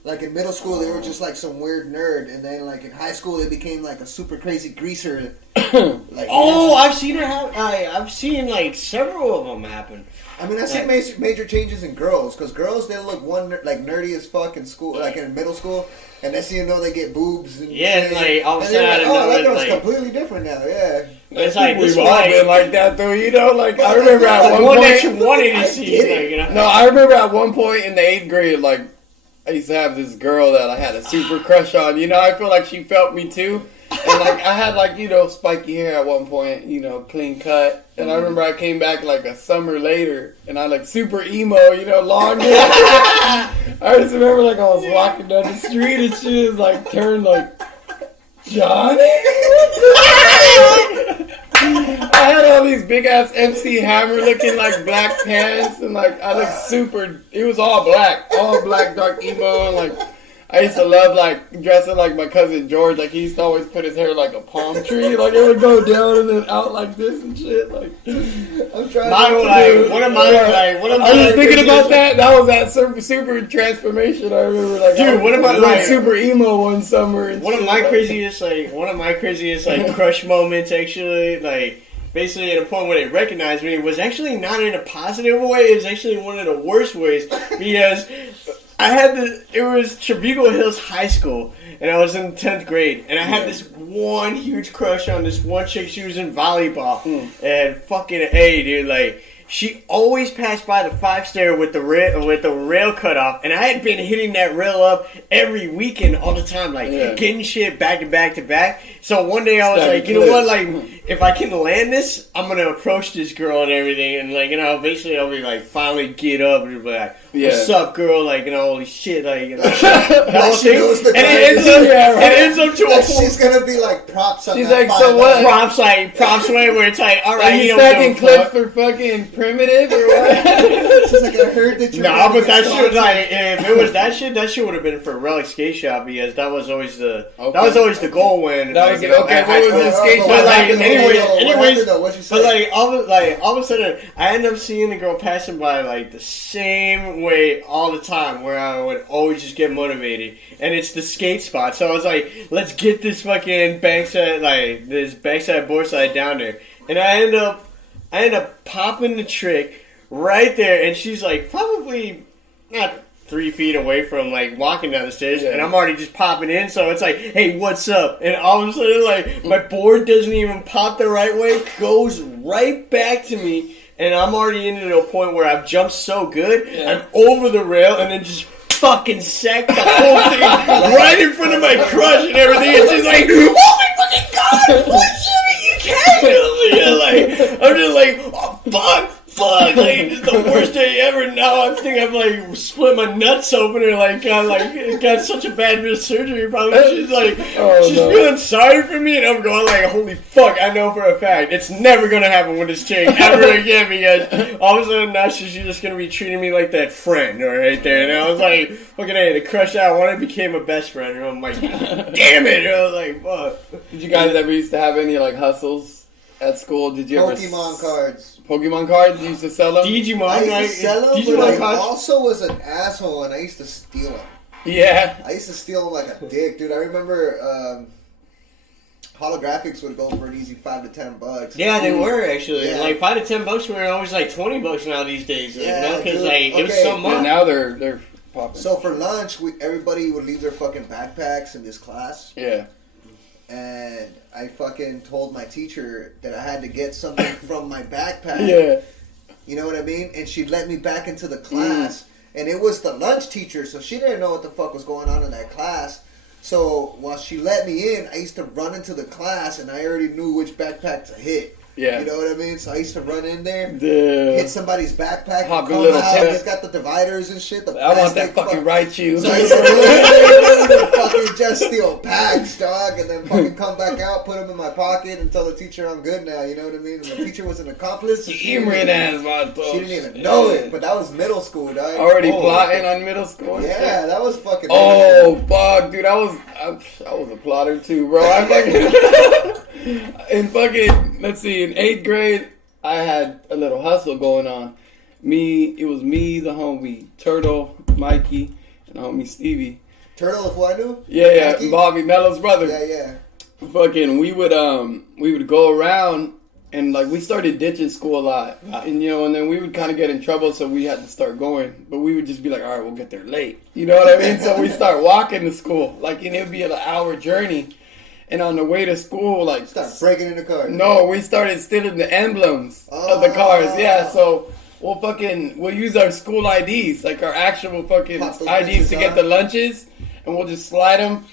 Like, in middle school, they were just, like, some weird nerd. And then, like, in high school, they became, like, a super crazy greaser. Like, I've seen it happen. I've seen, like, several of them happen. I mean, I see major changes in girls. Because girls, they look nerdy as fuck in school, like, in middle school. And next thing you know, they get boobs. And yeah, like, all of a sudden, that girl's completely different now, yeah. It's like, we've all been like that, though, you know? Like, I remember at one one point... that you wanted to see, like, you know? No, I remember at one point in the 8th grade, like, I used to have this girl that I had a super crush on. You know, I feel like she felt me too. And like I had like, you know, spiky hair at one point, you know, clean cut. And I remember I came back like a summer later and I like super emo, you know, long hair. I just remember like I was walking down the street and she was like turned like, Johnny? I had all these big ass MC Hammer looking like black pants and like I looked super. It was all black dark emo, and like I used to love like dressing like my cousin George. Like he used to always put his hair like a palm tree, like it would go down and then out like this and shit. Like I'm trying. I was thinking about that. That was that super transformation. I remember like dude, what about like super emo one summer? One of my craziest crush moments actually, like basically at a point when they recognized me was actually not in a positive way. It was actually one of the worst ways because it was Trevino Hills High School and I was in 10th grade and I had this one huge crush on this one chick. She was in volleyball and fucking A, dude, like she always passed by the 5-stair with the rail cut off, and I had been hitting that rail up every weekend all the time, like getting shit back to back to back. So one day I was like, you know what, like if I can land this, I'm gonna approach this girl and everything, and like, you know, basically I'll be like, finally get up and be like, what's up, girl? Like, you know, holy shit, like, you know, the whole thing. And it ends up to a she's gonna be like props on she's that. like, so what? Props way where it's like, all right, are you stacking clips for fucking primitive or what? She's like, I heard that you. Nah, but that shit, like, if it was that shit would have been for Relic Skate Shop, because that was always the goal when that was what was the skate shop? But like, anyways, but like all of a sudden, I end up seeing the girl passing by like the same way all the time, where I would always just get motivated, and it's the skate spot. So I was like, let's get this fucking bankside boardside down there, and I end up popping the trick right there, and she's like probably not 3 feet away from like walking down the stairs, and I'm already just popping in. So it's like, hey, what's up? And all of a sudden, like, my board doesn't even pop the right way, goes right back to me, and I'm already into a point where I've jumped so good, I'm over the rail, and then just fucking sacked the whole thing right in front of my crush and everything. And she's like, oh my fucking god, what shit are you carrying? I'm just like, oh fuck, like, it's the worst day ever. Now I think I've like split my nuts open and like got such a bad surgery problem. She's like, she's feeling sorry for me, and I'm going like, holy fuck, I know for a fact it's never gonna happen with this chick ever again, because all of a sudden now she's just gonna be treating me like that friend right there. And I was like, fucking hey, the crush I wanted became a best friend, and I'm like, damn it. And I was like, fuck. Did you guys ever used to have any like hustles at school? Did you ever Pokemon cards? Pokemon cards? You used to sell them? Digimon, I used to sell them, but I also was an asshole, and I used to steal them. Yeah. I used to steal them like a dick, dude. I remember holographics would go for an easy $5 to $10. Yeah, they were actually. Yeah. Like $5 to $10 were always like $20 now these days. Like, Yeah, because dude. like it was so much. Yeah, now they're popping. So for lunch, everybody would leave their fucking backpacks in this class. Yeah. And I fucking told my teacher that I had to get something from my backpack. Yeah. You know what I mean? And she let me back into the class. And it was the lunch teacher, so she didn't know what the fuck was going on in that class. So while she let me in, I used to run into the class, and I already knew which backpack to hit. Yeah. You know what I mean? So I used to run in there, Yeah. hit somebody's backpack, Pop and a come little out. tip. He's got the dividers and shit. I want that fucking right shoe. So I used to run in there and fucking just steal packs, dog, and then fucking come back out, put them in my pocket, and tell the teacher I'm good now. You know what I mean? And the teacher was an accomplice. So she didn't even know it, but that was middle school, dog. Already plotting on middle school. Yeah, that was fucking. Oh fuck, dude! I was a plotter too, bro. I fucking in fucking let's see, in 8th grade, I had a little hustle going on. It was me, the homie Turtle, Mikey, and the homie Stevie. Turtle, if I knew. Yeah, Mikey? Bobby Mello's brother. Yeah. Fucking, we would go around. And, like, we started ditching school a lot. And, you know, and then we would kind of get in trouble, so we had to start going. But we would just be like, all right, we'll get there late. You know what I mean? So we start walking to school. Like, and it would be an hour journey. And on the way to school, like... Start breaking in the car. No, we started stealing the emblems of the cars. Yeah, so we'll use our school IDs, like our actual fucking IDs to get the lunches. And we'll just slide them...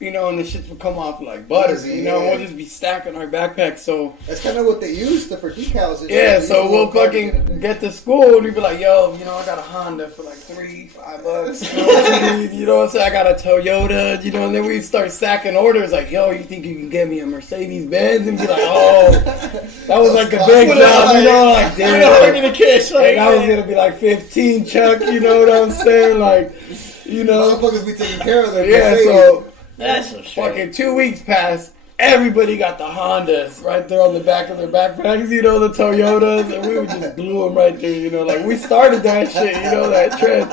You know, and the shits would come off like butter. You know, and we'll just be stacking our backpacks. So that's kind of what they used for decals. Yeah, so we'll fucking get to school and we'd be like, yo, you know, I got a Honda for like $3-5. You know what I'm saying? I got a Toyota, you know, and then we'd start stacking orders like, yo, you think you can get me a Mercedes Benz? And be like, oh, that was like a big job, you know, like, damn. The kiss, like, that was gonna be like 15, Chuck, you know what I'm saying? Like, you know. Motherfuckers be taking care of their Mercedes. So. That's so fucking 2 weeks passed. Everybody got the Hondas right there on the back of their backpacks, you know, the Toyotas, and we would just glue them right there, you know, like we started that shit, you know, that trend.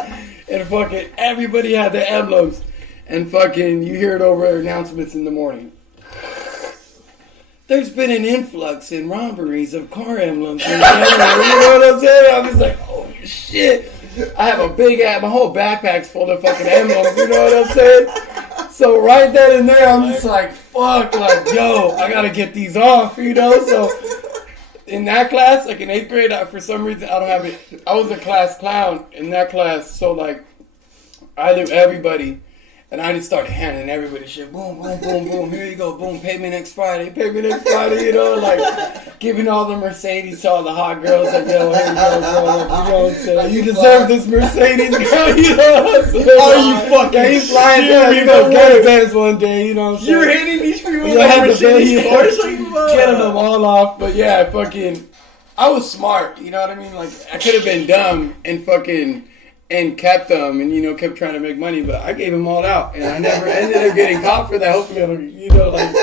And fucking everybody had the emblems, and fucking you hear it over announcements in the morning. There's been an influx in robberies of car emblems. You know what I'm saying? I'm just like, oh shit. I have a big ass, my whole backpack's full of fucking emblems, you know what I'm saying? So right then and there, I'm just like, fuck, like, yo, I gotta get these off, you know? So in that class, like in 8th grade, for some reason, I don't have it. I was a class clown in that class. So, like, I knew everybody. And I just started handing everybody shit. Boom, boom, boom, boom. Here you go. Boom. Pay me next Friday. Pay me next Friday. You know, like giving all the Mercedes to all the hot girls. Like, yo, here you go, girl. You know what I'm saying? You deserve this Mercedes, girl. You know what I'm saying? Oh, you fucking he's flying down. You know, get a Benz one day. You know what I'm saying? You're hitting these people You with had to Mercedes pay, cars. Like, getting them all off. But yeah, I was smart. You know what I mean? Like, I could have been dumb and kept them and, you know, kept trying to make money, but I gave them all out, and I never ended up getting caught for that. Hopefully, you know, like...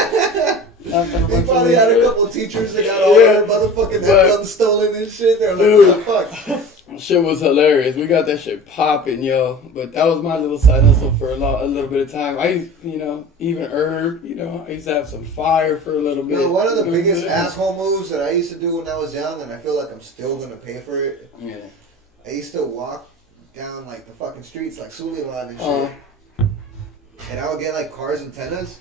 They probably had a couple of teachers that got all their motherfucking emblems stolen and shit. They're like, what the fuck? Shit was hilarious. We got that shit popping, yo. But that was my little side hustle for a little bit of time. I used, you know, even herb, you know, I used to have some fire for a little bit. Yo, one of the biggest asshole moves that I used to do when I was young, and I feel like I'm still gonna pay for it. Yeah. I used to walk down like the fucking streets like Sullivan and shit. And I would get like cars antennas.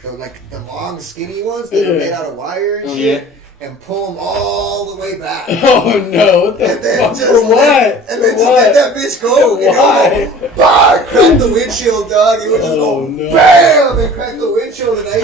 So like the long skinny ones that are made out of wire and shit. And pull them all the way back. Oh no, what the fuck? For what? And then just let that bitch go. Why? Crack the windshield, dog. It would just go BAM! And crack the windshield. And I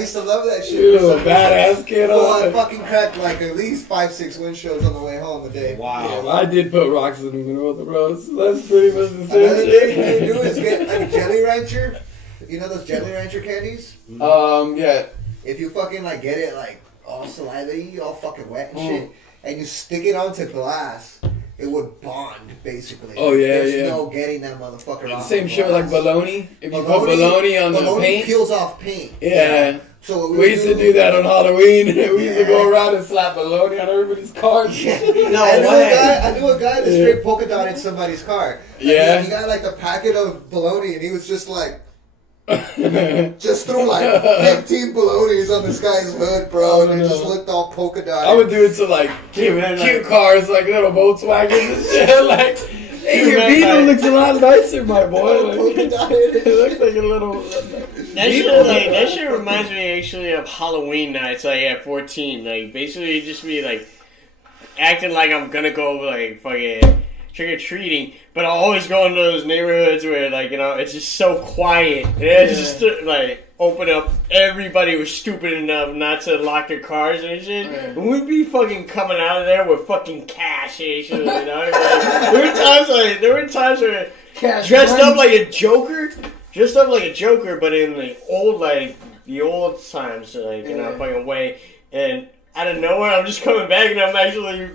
used to love that shit. You a badass kid. I fucking cracked like at least 5-6 windshields on the way home a day. Wow. Yeah, I did put rocks in the middle of the road, so that's pretty much the same Another shit. thing you do is get a Jelly Rancher. You know those Jelly Rancher candies? Yeah. If you fucking like get it like all saliva-y, all fucking wet and shit, and you stick it onto glass, it would bond, basically. Oh, yeah, There's no getting that motherfucker off. Same shit with like bologna. If you put bologna on the paint. Peels off paint. Yeah. So we used to do that on Halloween. We used to go around and slap bologna on everybody's cars. I knew a guy that straight polka dotted somebody's car. Yeah. He got like a packet of bologna, and he was just like, just threw like 15 bolognas on this guy's hood, bro, and it just looked all polka dotted. I would do it to like cute cars, like little Volkswagens and shit. Like, hey, your Beetle looks a lot nicer, my boy. Like, it looks like a little. That shit reminds me actually of Halloween nights, like at 14. Like basically, just be like acting like I'm gonna go like fucking trick-or-treating, but I always go into those neighborhoods where, like, you know, it's just so quiet. And I just, like, open up. Everybody was stupid enough not to lock their cars and shit. And we'd be fucking coming out of there with fucking cash and shit, you know? Like, there were times where dressed up like a Joker, but in the old times, like, you know, fucking way. And out of nowhere, I'm just coming back and I'm actually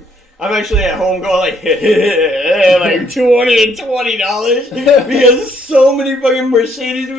at home going like, like $220 because so many fucking Mercedes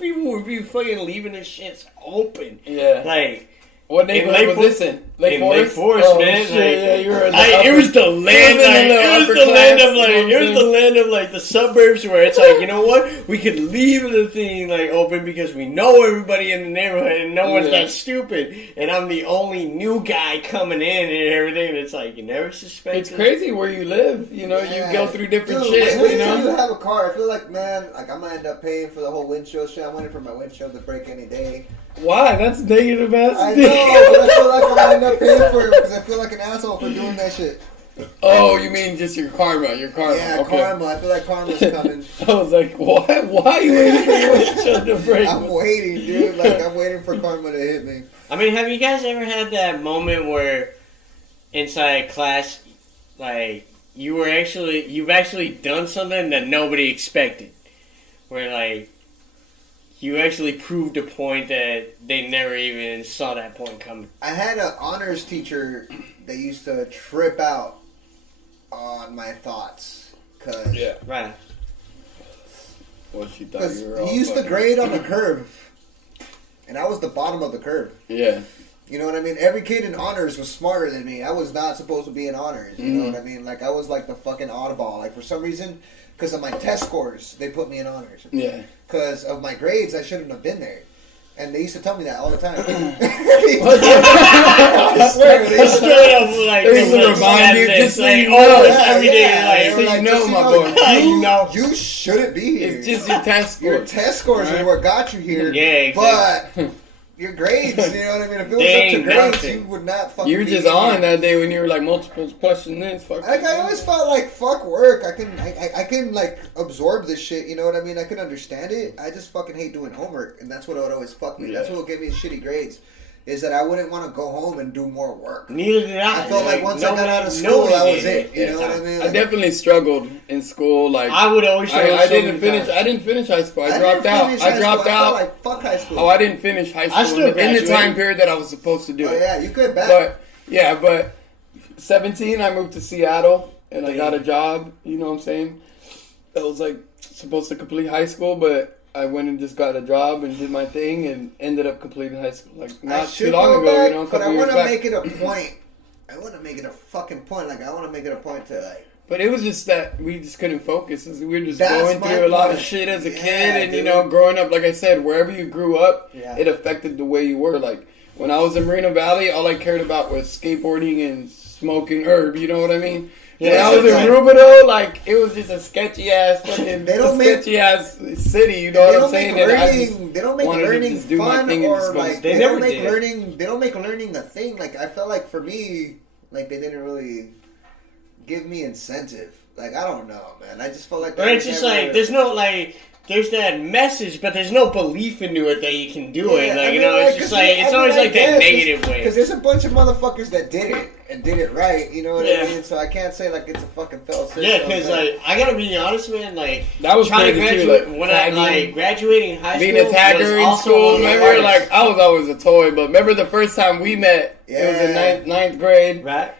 people would be fucking leaving their shits open. Yeah. Like, what neighborhood was this in? Lake Forest, man. Shit, like, yeah, you were it was the land. It was the land of like the suburbs where it's like, you know what? We could leave the thing like open because we know everybody in the neighborhood and no one's that stupid. And I'm the only new guy coming in and everything. And it's like you never suspect. It's crazy where you live. You know, you go through different Dude, shit. Wait you know, till you have a car. I feel like, man, like I'm gonna end up paying for the whole windshield shit. I'm waiting for my windshield to break any day. why? That's negative ass. I know, but I feel like I'm gonna end up paying for it because I feel like an asshole for doing that shit. Oh, you mean just your karma? Your karma. Yeah, okay. karma. I feel like karma's coming. I was like, what? Why are you waiting for your windshield to break? I'm waiting, dude. Like I'm waiting for karma to hit me. I mean, have you guys ever had that moment where inside class, like you've actually done something that nobody expected, where like you actually proved a point that they never even saw that point coming? I had an honors teacher that used to trip out on my thoughts. Cause Right. Well, she thought you were all he used to grade on the curve, and I was the bottom of the curve. Yeah. You know what I mean? Every kid in honors was smarter than me. I was not supposed to be in honors. You know what I mean? Like, I was like the fucking oddball. Like, for some reason, because of my test scores, they put me in honors. Yeah. Because of my grades, I shouldn't have been there. And they used to tell me that all the time. I swear. They used to Straight up, like, They used to remind you, just so you know. always, every day, They were so you know, just, my boy. You, know. you shouldn't be here. It's just your test scores. Your test scores right? is what got you here. Yeah, exactly. But your grades. You know what I mean? If it was Dang, up to grades, nothing. you would not fucking. You were be just here. on that day when you were like multiple question this. Fuck. Like I always felt like fuck work. I can like absorb this shit. You know what I mean? I can understand it. I just fucking hate doing homework, and that's what would always fuck me. Yeah. That's what would give me shitty grades. Is that I wouldn't want to go home and do more work. Neither did I. I felt like once I got out of school, nobody that was did. it. You know what I mean? I definitely struggled in school. Like I would always. I didn't finish. I didn't finish high school. I dropped out. I dropped out. Like fuck high school. Oh, I didn't finish high school I still in the graduated. time period that I was supposed to do Oh it. yeah, you could back. But yeah, but 17, I moved to Seattle and I got a job. You know what I'm saying? That was like supposed to complete high school, but I went and just got a job and did my thing and ended up completing high school. Like I not should too long go ago, back, you know. A but couple I years want to back. make it a point. I want to make it a fucking point. Like I want to make it a point to like. But it was just that we just couldn't focus. We were just That's going my through a lot of point. shit as a Yeah, kid, and you dude. know, growing up, like I said, wherever you grew up, Yeah. it affected the way you were. Like when I was in Moreno Valley, all I cared about was skateboarding and smoking herb. You know what I mean? When Yeah, I was in sometimes- Rubidoux, like it was just a sketchy ass fucking They don't make- sketchy ass city. You know They what don't I'm saying? make And I just learning. They don't make wanted to learning just do my fun thing and or just go to like. school. They They never don't make did. learning. They don't make learning a thing. Like I felt like for me, like they didn't really give me incentive. Like I don't know, man. I just felt like. Or they it's just never- like there's no like. There's that message, but there's no belief into it that you can do it. Yeah, Like I you mean, know, it's just like it's always like that negative way. Because there's a bunch of motherfuckers that did it and did it right. You know what Yeah. I mean? So I can't say like it's a fucking fell system. Yeah, because like I gotta be honest, man. Like That was trying to crazy too. graduate Like, when I tagging, like graduating high being school. a tagger was in also school. one of the Remember, hardest. like I was always a toy, but remember the first time we met? It was in Yeah. ninth grade. right?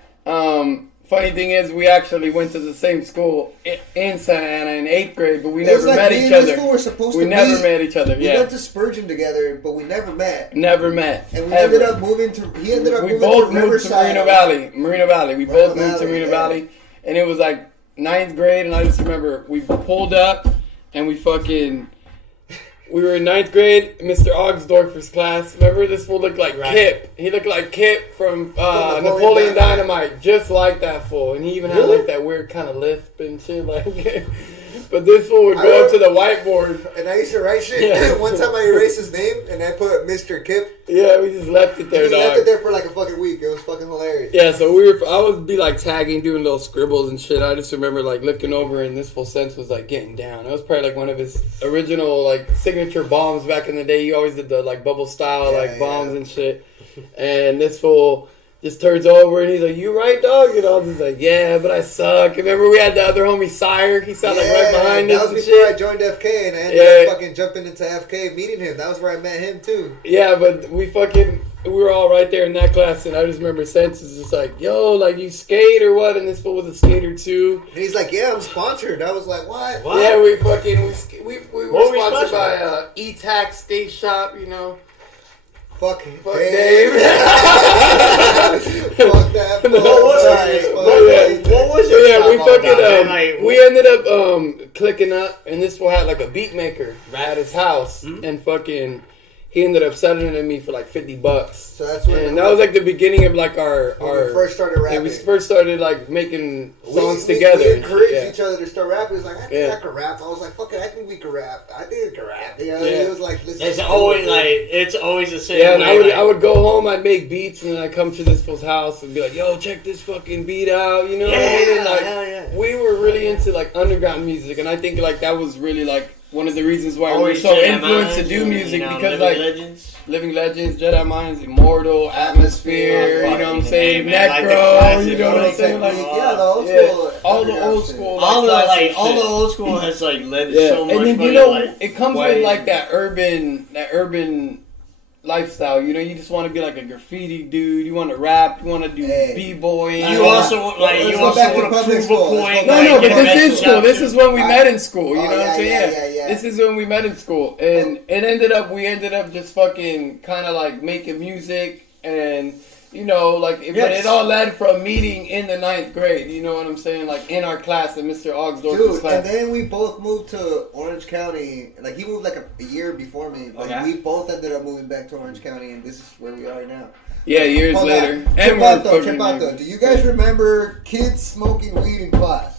Funny thing is, we actually went to the same school in Santa Ana in 8th grade, but we It was never like met me each and this other. fool were supposed We to never meet. met each other. We Yeah, went to Spurgeon together, but we never met. never met. And we ever. ended up moving to. He ended up We moving both to moved to Riverside. Moreno Valley. Moreno Valley. We Moreno both moved to Valley, Moreno yeah. Valley, and it was like 9th grade, and I just remember we pulled up and we were in 9th grade, Mr. Augsdorfer's class. Remember, this fool looked like Right. Kip. He looked like Kip from Napoleon Napoleon Dynamite. Dynamite, just like that fool. And he even had Really? like that weird kind of lisp and shit. Like, but this fool would I go up to remember- the whiteboard. And I used to write shit. Yeah. One time I erased his name and I put Mr. Kip. Yeah, we just left it there, He left dog. it there for like a fucking week. It was fucking hilarious. Yeah, so I would be like tagging, doing little scribbles and shit. I just remember like looking over and this full sense was like getting down. It was probably like one of his original like signature bombs back in the day. He always did the like bubble style Yeah, like bombs yeah. and shit. And this fool just turns over and he's like, "You right, dog?" And I was just like, "Yeah, but I suck." Remember we had the other homie Sire. He sat like right behind that us was and before I shit. joined FK and I ended Yeah. up fucking jumping into FK, meeting him. That was where I met him too. Yeah, but we were all right there in that class, and I just remember Sense was just like, "Yo, like you skate or what?" And this fool was a skater too. And he's like, "Yeah, I'm sponsored." I was like, "What?" What? Yeah, we were What were we sponsored sponsored by E-Tax Skate Shop, you know. Fuck Dave. Fuck that. No, what was So it? yeah, we Talk about that, fucking like, we ended up clicking up, and this fool had like a beat maker at his house, and fucking he ended up selling it to me for like $50. So that's when And that was like the beginning of like our when we first started yeah, rapping. we first started like making songs we together. We and shit, encouraged yeah. each other to start rapping. He was like, "I think Yeah. I can rap." I was like, "Fuck it, I think we can rap. I think I can rap." You know, Yeah. he was like, "Let's It's just do always it." like it's always the same. Yeah, and way, I would go home, I'd make beats, and then I'd come to this fool's house and be like, "Yo, check this fucking beat out," you know what I mean? And, like, yeah. we were really into like underground music, and I think like that was really like one of the reasons why we were Always so Jedi influenced to Minds, do music you know, because Living like Legends. Living Legends, Jedi Minds, Immortal, Atmosphere, Oh, you know what I'm fucking saying, A, man, like the Necro, classics, you know what I'm like saying, like Technique, yeah, the old yeah, school, all the underground old shit. school, All the classic all the shit. old school has like led to Yeah, so much. and then you fucking, know like, it comes way- with like that urban lifestyle. You know, you just want to be like a graffiti dude. You want to rap. You want to do Hey. b-boying. You also want like Let's you go also back to want to public prove school. a Let's point. go No, back no, like, but get this back is to school. that This too. is when we I- met in school. You know Oh, what I'm yeah, saying? yeah. This is when we met in school, and we ended up just fucking kind of like making music, and you know, like, but Yes. it all led from meeting in the 9th grade. You know what I'm saying? Like in our class, in Mr. Augsdorf's Dude, class. and then we both moved to Orange County. Like he moved like a year before me. Like Okay. we both ended up moving back to Orange County, and this is where we are now. Yeah, years Hold later. on. And we're Chepato, fucking Chepato. Do you guys remember kids smoking weed in class?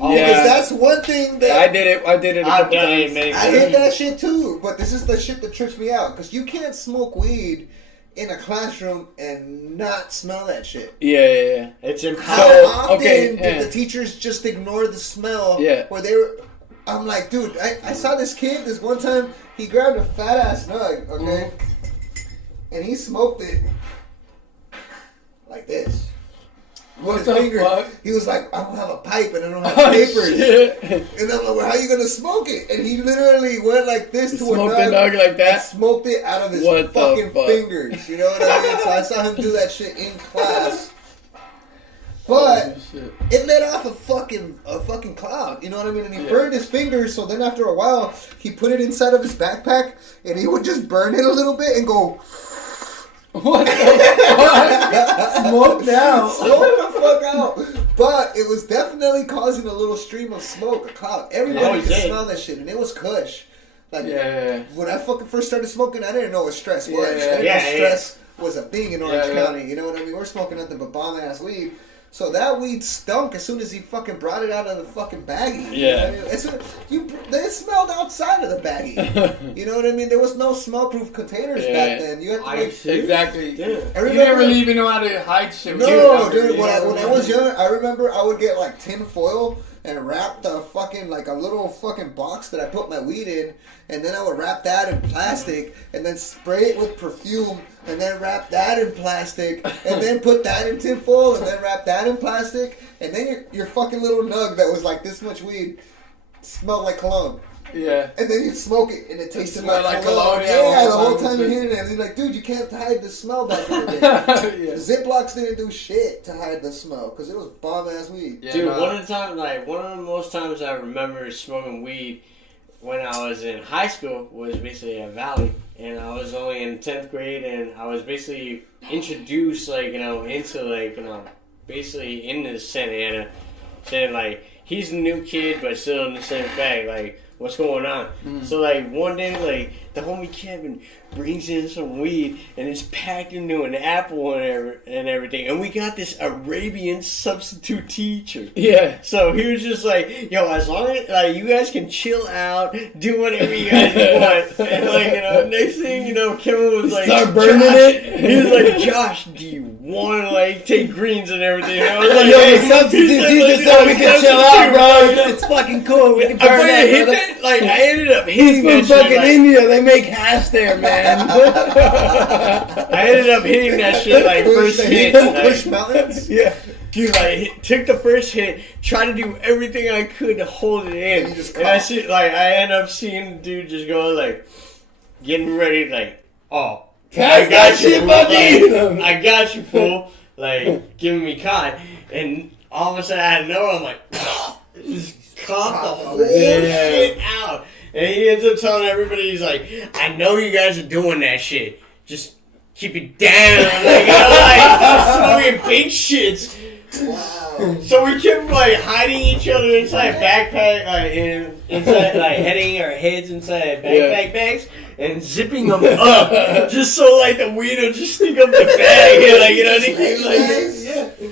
Because that's one thing that I did it. I've done it times. many I hate that shit too. But this is the shit that trips me out because you can't smoke weed in a classroom and not smell that shit. Yeah. It's How impossible. often okay, did the teachers just ignore the smell? Yeah. Where they were, I'm like, dude, I saw this kid this one time. He grabbed a fat ass nug, okay, and he smoked it like this. What the fuck? He was like, I don't have a pipe and I don't have Oh, papers. shit. And I'm like, well, how you gonna smoke it? And he literally went like this to Smoked a the nug nug like and that? smoked it out of his What the fucking fuck? fingers. You know what I mean? So I saw him do that shit in class. But Oh, shit. it let off a fucking cloud. You know what I mean? And he burned his fingers. So then after a while, he put it inside of his backpack, and he would just burn it a little bit and go. What the fuck? Smoke down. Smoke the fuck out. But it was definitely causing a little stream of smoke, a cloud. Everybody could smell that shit, and it was kush. Like, when I fucking first started smoking, I didn't know what stress was. I didn't know stress was a thing in Orange County. You know what I mean? We're smoking nothing but bomb-ass weed. So that weed stunk as soon as he fucking brought it out of the fucking baggie. Yeah. You know what I mean? They smelled outside of the baggie. You know what I mean? There was no smell-proof containers back then. You had to like... Exactly. Yeah. You never even know how to hide shit. No, dude. When I was young, I remember I would get like tin foil and wrap the fucking like a little fucking box that I put my weed in, and then I would wrap that in plastic and then spray it with perfume and then wrap that in plastic and then put that in tin foil and then wrap that in plastic, and then your fucking little nug that was like this much weed smelled like cologne. Yeah. And then you smoke it and it tasted like cologne. Yeah, the whole time you're hearing it. And you're like, dude, you can't hide the smell back in the day. Ziplocs didn't do shit to hide the smell because it was bomb-ass weed. Yeah, dude, one of the most times I remember smoking weed when I was in high school was basically at Valley. And I was only in 10th grade, and I was basically introduced, into, basically into Santa Ana, saying, like, he's a new kid, but still in the same bag, like, what's going on? So, like, one day, like, the homie Kevin brings in some weed, and it's packed into an apple and everything, and we got this Arabian substitute teacher. Yeah. So he was just like, yo, as long as, like, you guys can chill out, do whatever you guys want. And, like, next thing, Kevin was like, start burning it. He was like, Josh, do you want to, like, take greens and everything? And I was like, Yo, hey, substitute teacher said we can chill out, bro. It's fucking cool. We can burn that. Like, I ended up hitting that He's shit. from fucking India. They make hash there, man. I ended up hitting that shit, like, first hit. Push mountains? Yeah. Dude, like, took the first hit, tried to do everything I could to hold it in. And I end up seeing the dude just go, like, getting ready, like, oh, I got you, buddy. I got you, fool. Like, giving me caught. And all of a sudden, out of nowhere, I'm like, just caught the whole shit out. And he ends up telling everybody, he's like, I know you guys are doing that shit. Just keep it down. Like, smoking big shits. Wow. So we kept, like, hiding each other inside backpack, inside, like, heading our heads inside backpack bags and zipping them up, just so, like, the weed will just stick up the bag,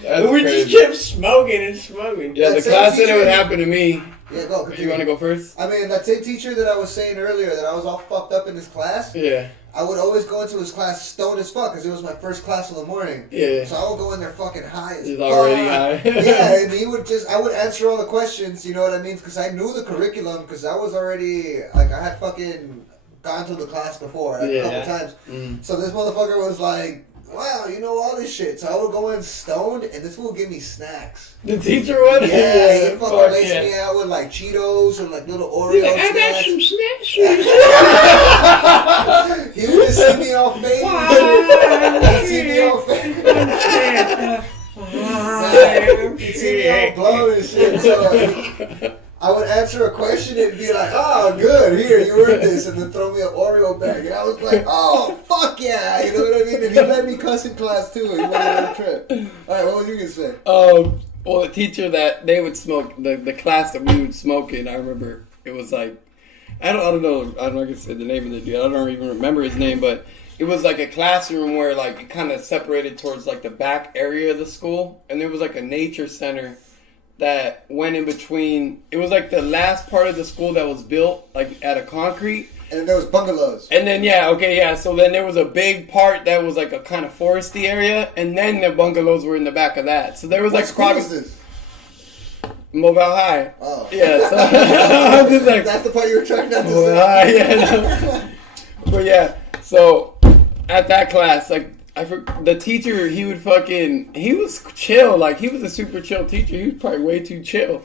and we just kept smoking and smoking. Yeah, the class said it would happen to me. Yeah, go. You want to go first? I mean, that same teacher that I was saying earlier that I was all fucked up in his class. Yeah. I would always go into his class stoned as fuck because it was my first class of the morning. Yeah. So I would go in there fucking high as He's fuck. already high. Yeah, and I would answer all the questions, you know what I mean? Because I knew the curriculum because I was already, like, I had fucking gone to the class before a couple times. So this motherfucker was like, wow, you know all this shit. So I would go in stoned, and this fool would give me snacks. The teacher would? Yeah, he fucking laced me out with, like, Cheetos and, like, little Oreos. Like, I got some snacks. He would just see me all faded. He'd see me all faded. He'd see me all blown and shit. So I would answer a question and be like, oh, good, here, you earned this, and then throw me an Oreo bag. And I was like, oh, fuck yeah, you know what I mean? And he let me cuss in class, too. He went on a trip. All right, what were you going to say? Well, the teacher that they would smoke, the class that we would smoke in, I remember it was like, I don't know if I can say the name of the dude. I don't even remember his name, but it was like a classroom where like it kind of separated towards like the back area of the school, and there was like a nature center that went in between. It was like the last part of the school that was built like at a concrete. And then there was bungalows. And then so then there was a big part that was like a kind of foresty area, and then the bungalows were in the back of that. So there was What like school probably is this? Mobile High. Oh. Yeah, so I'm just like That's the part you were trying not to Mobile say. High, yeah. No. But yeah, so at that class, like the teacher, he was chill. Like he was a super chill teacher. He was probably way too chill.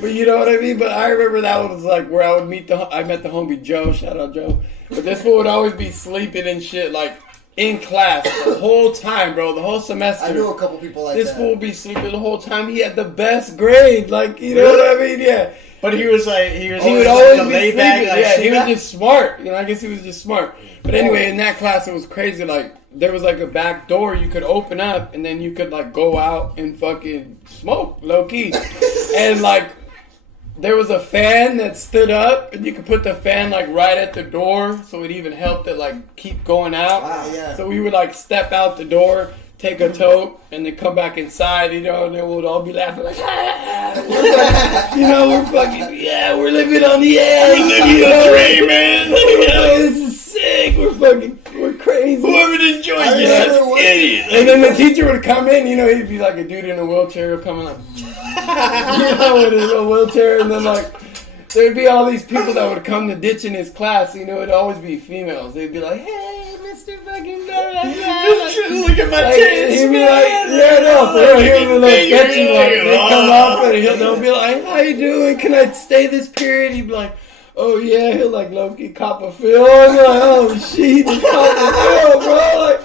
But you know what I mean? But I remember that was like where I met the homie Joe. Shout out Joe. But this fool would always be sleeping and shit like in class the whole time, bro. The whole semester. I knew a couple people like this that. This fool would be sleeping the whole time. He had the best grade. Like, you know what I mean? Yeah. But he would always be laid sleeping. back. Like, Yeah, he was just smart. You know, I guess he was just smart. But anyway, in that class, it was crazy. Like, there was like a back door you could open up, and then you could like go out and fucking smoke, low key. And like, there was a fan that stood up, and you could put the fan like right at the door, so it even helped it like keep going out. Wow, yeah. So we would like step out the door, take a toke, and then come back inside, you know, and then we'd all be laughing like, you know, we're living on the edge. We're living the dream, man. This is sick. We're crazy. Whoever enjoys this, idiot. And then the teacher would come in, you know, he'd be like a dude in a wheelchair coming like, you know, with his little wheelchair, and then like, there'd be all these people that would come to ditch in his class, you know, it'd always be females. They'd be like, hey, Mr. fucking blah, blah, blah. Look at my Like, tits, he'd be man. like, yeah, no, for real, he'd be like sketchy, like, You're they like, come up and they'll be like, how you doing? Can I stay this period? He'd be like, oh yeah, he'll like low-key cop a feel. I'm like, oh shit, he cop a feel, bro. Like,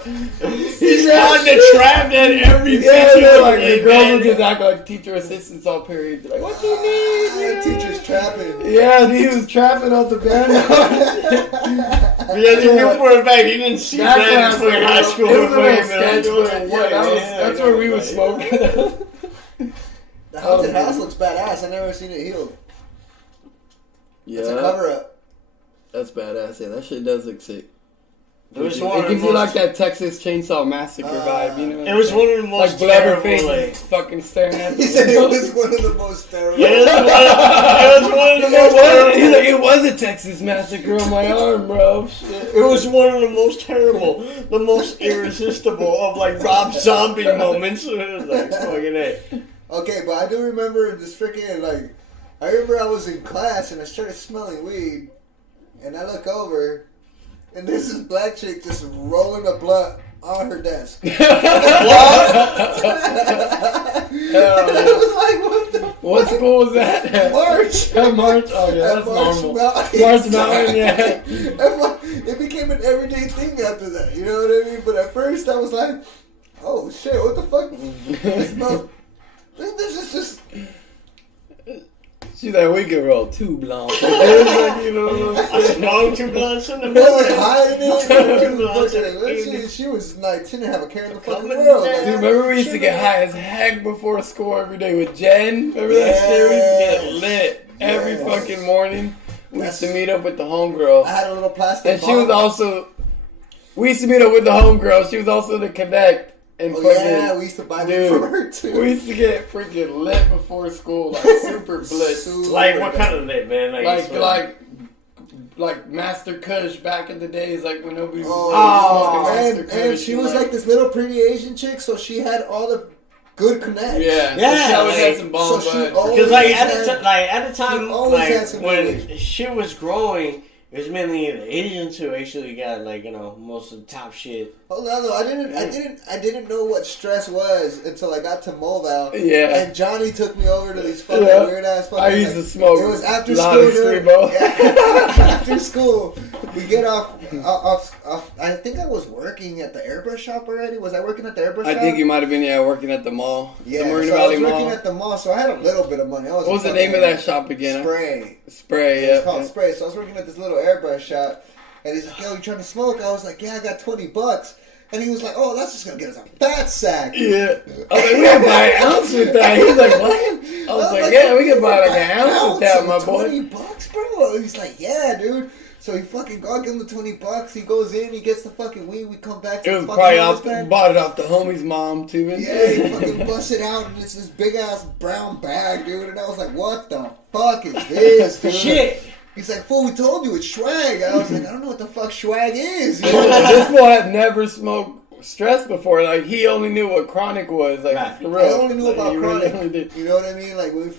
He's on the trap at every yeah, situation. they're like, the girls would just act like teacher assistants all period. Be like, what do you need? The teacher's trapping. Yeah, he was trapping out the band. Because he knew for a fact he didn't see That that class, between high school it was and a little fucking sketch, but yeah, that's where we was smoking. The haunted house looks badass. I never seen it healed. Yeah, It's a cover up. that's badass. Yeah, that shit does look sick. It was one of It the gives you like most. that Texas Chainsaw Massacre vibe, you know? It was one of the like most terrible. Blubberface Like, fucking staring at He the said it window. was one of the most terrible. it was one of the most He's like, terrible. it was a Texas Massacre on my arm, bro. Shit. It was one of the most terrible, the most irresistible of like Rob Zombie moments. It was like fucking A. Okay, but I do remember this freaking, like, I remember I was in class and I started smelling weed, and I look over, and there's this black chick just rolling a blunt on her desk. And I was like, what the What school was that? March? March? Oh yeah, that's March normal. Mountain. March Mountain, yeah. It became an everyday thing after that, you know what I mean? But at first I was like, oh shit, what the fuck? This is just... She's like, we can roll two blondes. Like, you know what I'm saying? Long two blunts in the Really morning. hiding Two blunts in it. the She was like, she didn't have a care in the fucking Coming world. down. Like, Dude, remember we used to get high as heck before school every day with Jen? Remember that shit? We used to get lit every Yes. fucking morning. We used to meet up with the homegirl. I had a little plastic And she was also... We used to meet up with the homegirl. She was also the connect. And Oh fucking, yeah, we used to buy them dude, from her too. we used to get freaking lit before school, like super blitz. Super Like what kind of lit, man? Like Master Kush back in the days, like when nobody was Oh, smoking and, Master and Kush. she was like this little pretty Asian chick, so she had all the good connects. yeah, Yeah, so she always had like, some bomb so she vibes. always- Because like Always at the time, she always had like some when knowledge. shit was growing, it was mainly the Asians who actually got like most of the top shit. Hold on, though. I didn't know what stress was until I got to Mobile. Yeah. And Johnny took me over to these fucking Yeah. weird ass fucking. I used to smoke It was after a lot school. of Dude. Screamo. Yeah. After school, we get off. I think I was working at the airbrush shop already. Was I working at the airbrush I shop? think you might have been working at the mall, Yeah, the Marina so I Valley was working Mall. at the mall, so I had a little bit of money. What was the name of that shop again? Spray. Spray, It's yeah. called Spray. So I was working at this little airbrush shop, and he's like, "Yo, you trying to smoke?" I was like, "Yeah, I got $20." And he was like, "Oh, that's just gonna get us a fat sack." Yeah. I was like, we can buy an ounce with that. He was like, what? I was like, yeah, we can buy like an ounce with that, my boy. $20, bro. He's like, "Yeah, dude." So he fucking God give him the $20. He goes in, he gets the fucking weed. We come back to It the was fucking probably homeless off. man. Bought it off the homie's mom too. And Yeah, he fucking bust it out, and it's this big ass brown bag, dude. And I was like, "What the fuck is this, dude?" Shit. He's like, "Fool, we told you it's swag." I was like, "I don't know what the fuck swag is." This boy had never smoked stress before. Like he only knew what chronic was. Like Right. for real. I only knew Like, about he really chronic. only did. You know what I mean? Like when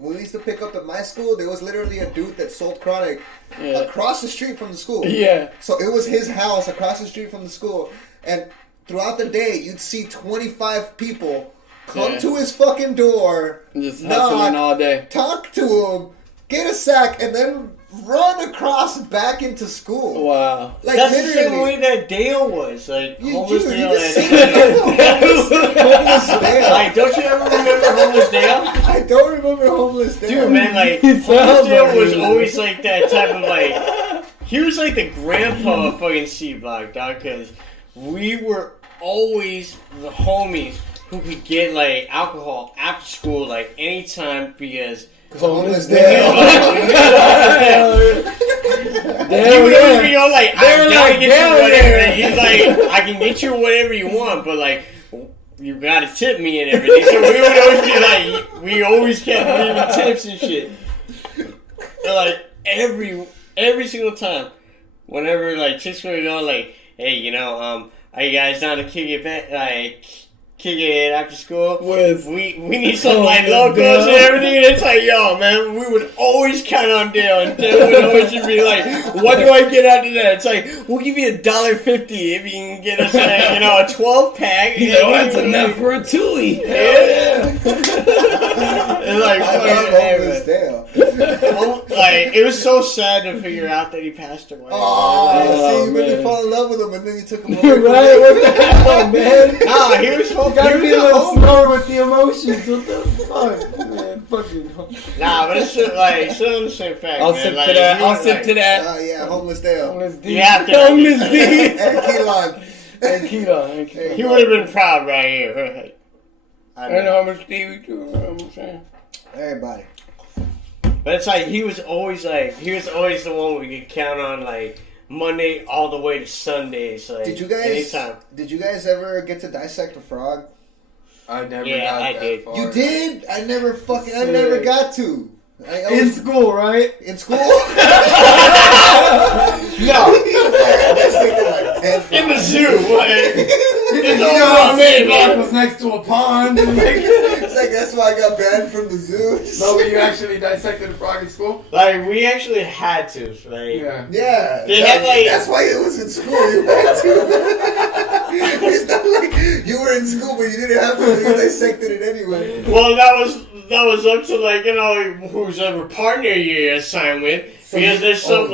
we used to pick up at my school, there was literally a dude that sold chronic Yeah. across the street from the school. Yeah. So it was his house across the street from the school, and throughout the day you'd see 25 people come Yeah. to his fucking door, And just hustling all day. talk to him, get a sack, and then run across back into school. Wow. Like That's the same literally. way that Dale was. Like, homeless you Dale. just and- said homeless Dale. Like, don't you ever remember homeless Dale? I don't remember homeless Dale. Dude, man, like, He homeless sounds Dale like was he- always like that type of, like, he was like the grandpa of fucking C-Block, dog, because we were always the homies who could get, like, alcohol after school, like, anytime, because homeless we Dale. he would always be all like, They were I like, gotta get "Hell you whatever. yeah." And he's like, I can get you whatever you want, but like, you gotta tip me and everything. So we would always be like, we always kept leaving tips and shit. And like every single time, whenever like chicks would go like, hey, you know, are you guys down to kick it back, like? Kick it after school. With We need some like Dale. locals and everything, and it's like, yo, man, we would always count on Dale, and Dale would always just be like, what do I get out of that? It's like, we'll give you $1.50 if you can get us, like, you know, a 12-pack. He's like, oh, that's enough for a Tuli. Yeah. It's like, I fucking, love hey, homeless Dale. man. Like, it was so sad to figure out that he passed away. Oh, see, you made man. me fall in love with him, and then you took him away from Right? me. What the hell, man? Nah, he was You gotta he be was a little homie. slower with the emotions. What the fuck, man? Fucking. Nah, but it's still, like, still on the same fact, I'll man. sip Like, to that. he I'll was, sip like, to that. Yeah, homeless Dale. Homeless D. Yeah, after- Homeless D. And key lime. And Keto. And Keto. He would have been proud right here. I And know. homeless D. We too. You know what I'm saying. Everybody. But it's like he was always the one we could count on, like Monday all the way to Sundays. Like Did you guys? anytime. Did you guys ever get to dissect a frog? I never Yeah, got I that did. far. You did? I never Sick. got to. I In was school, right? in school. No, in in the zoo. Like, You all know what I mean? about Block was next to a pond. And like, It's like that's why I got banned from the zoo. no, but you actually dissected a frog in school? like we actually had to. Like, Yeah. Yeah, They had, like- that's why it was in school. You had to. It's not like you were in school, but you didn't have to. You dissected it anyway. well, that was up to like whoever partner you assigned with. Because there's some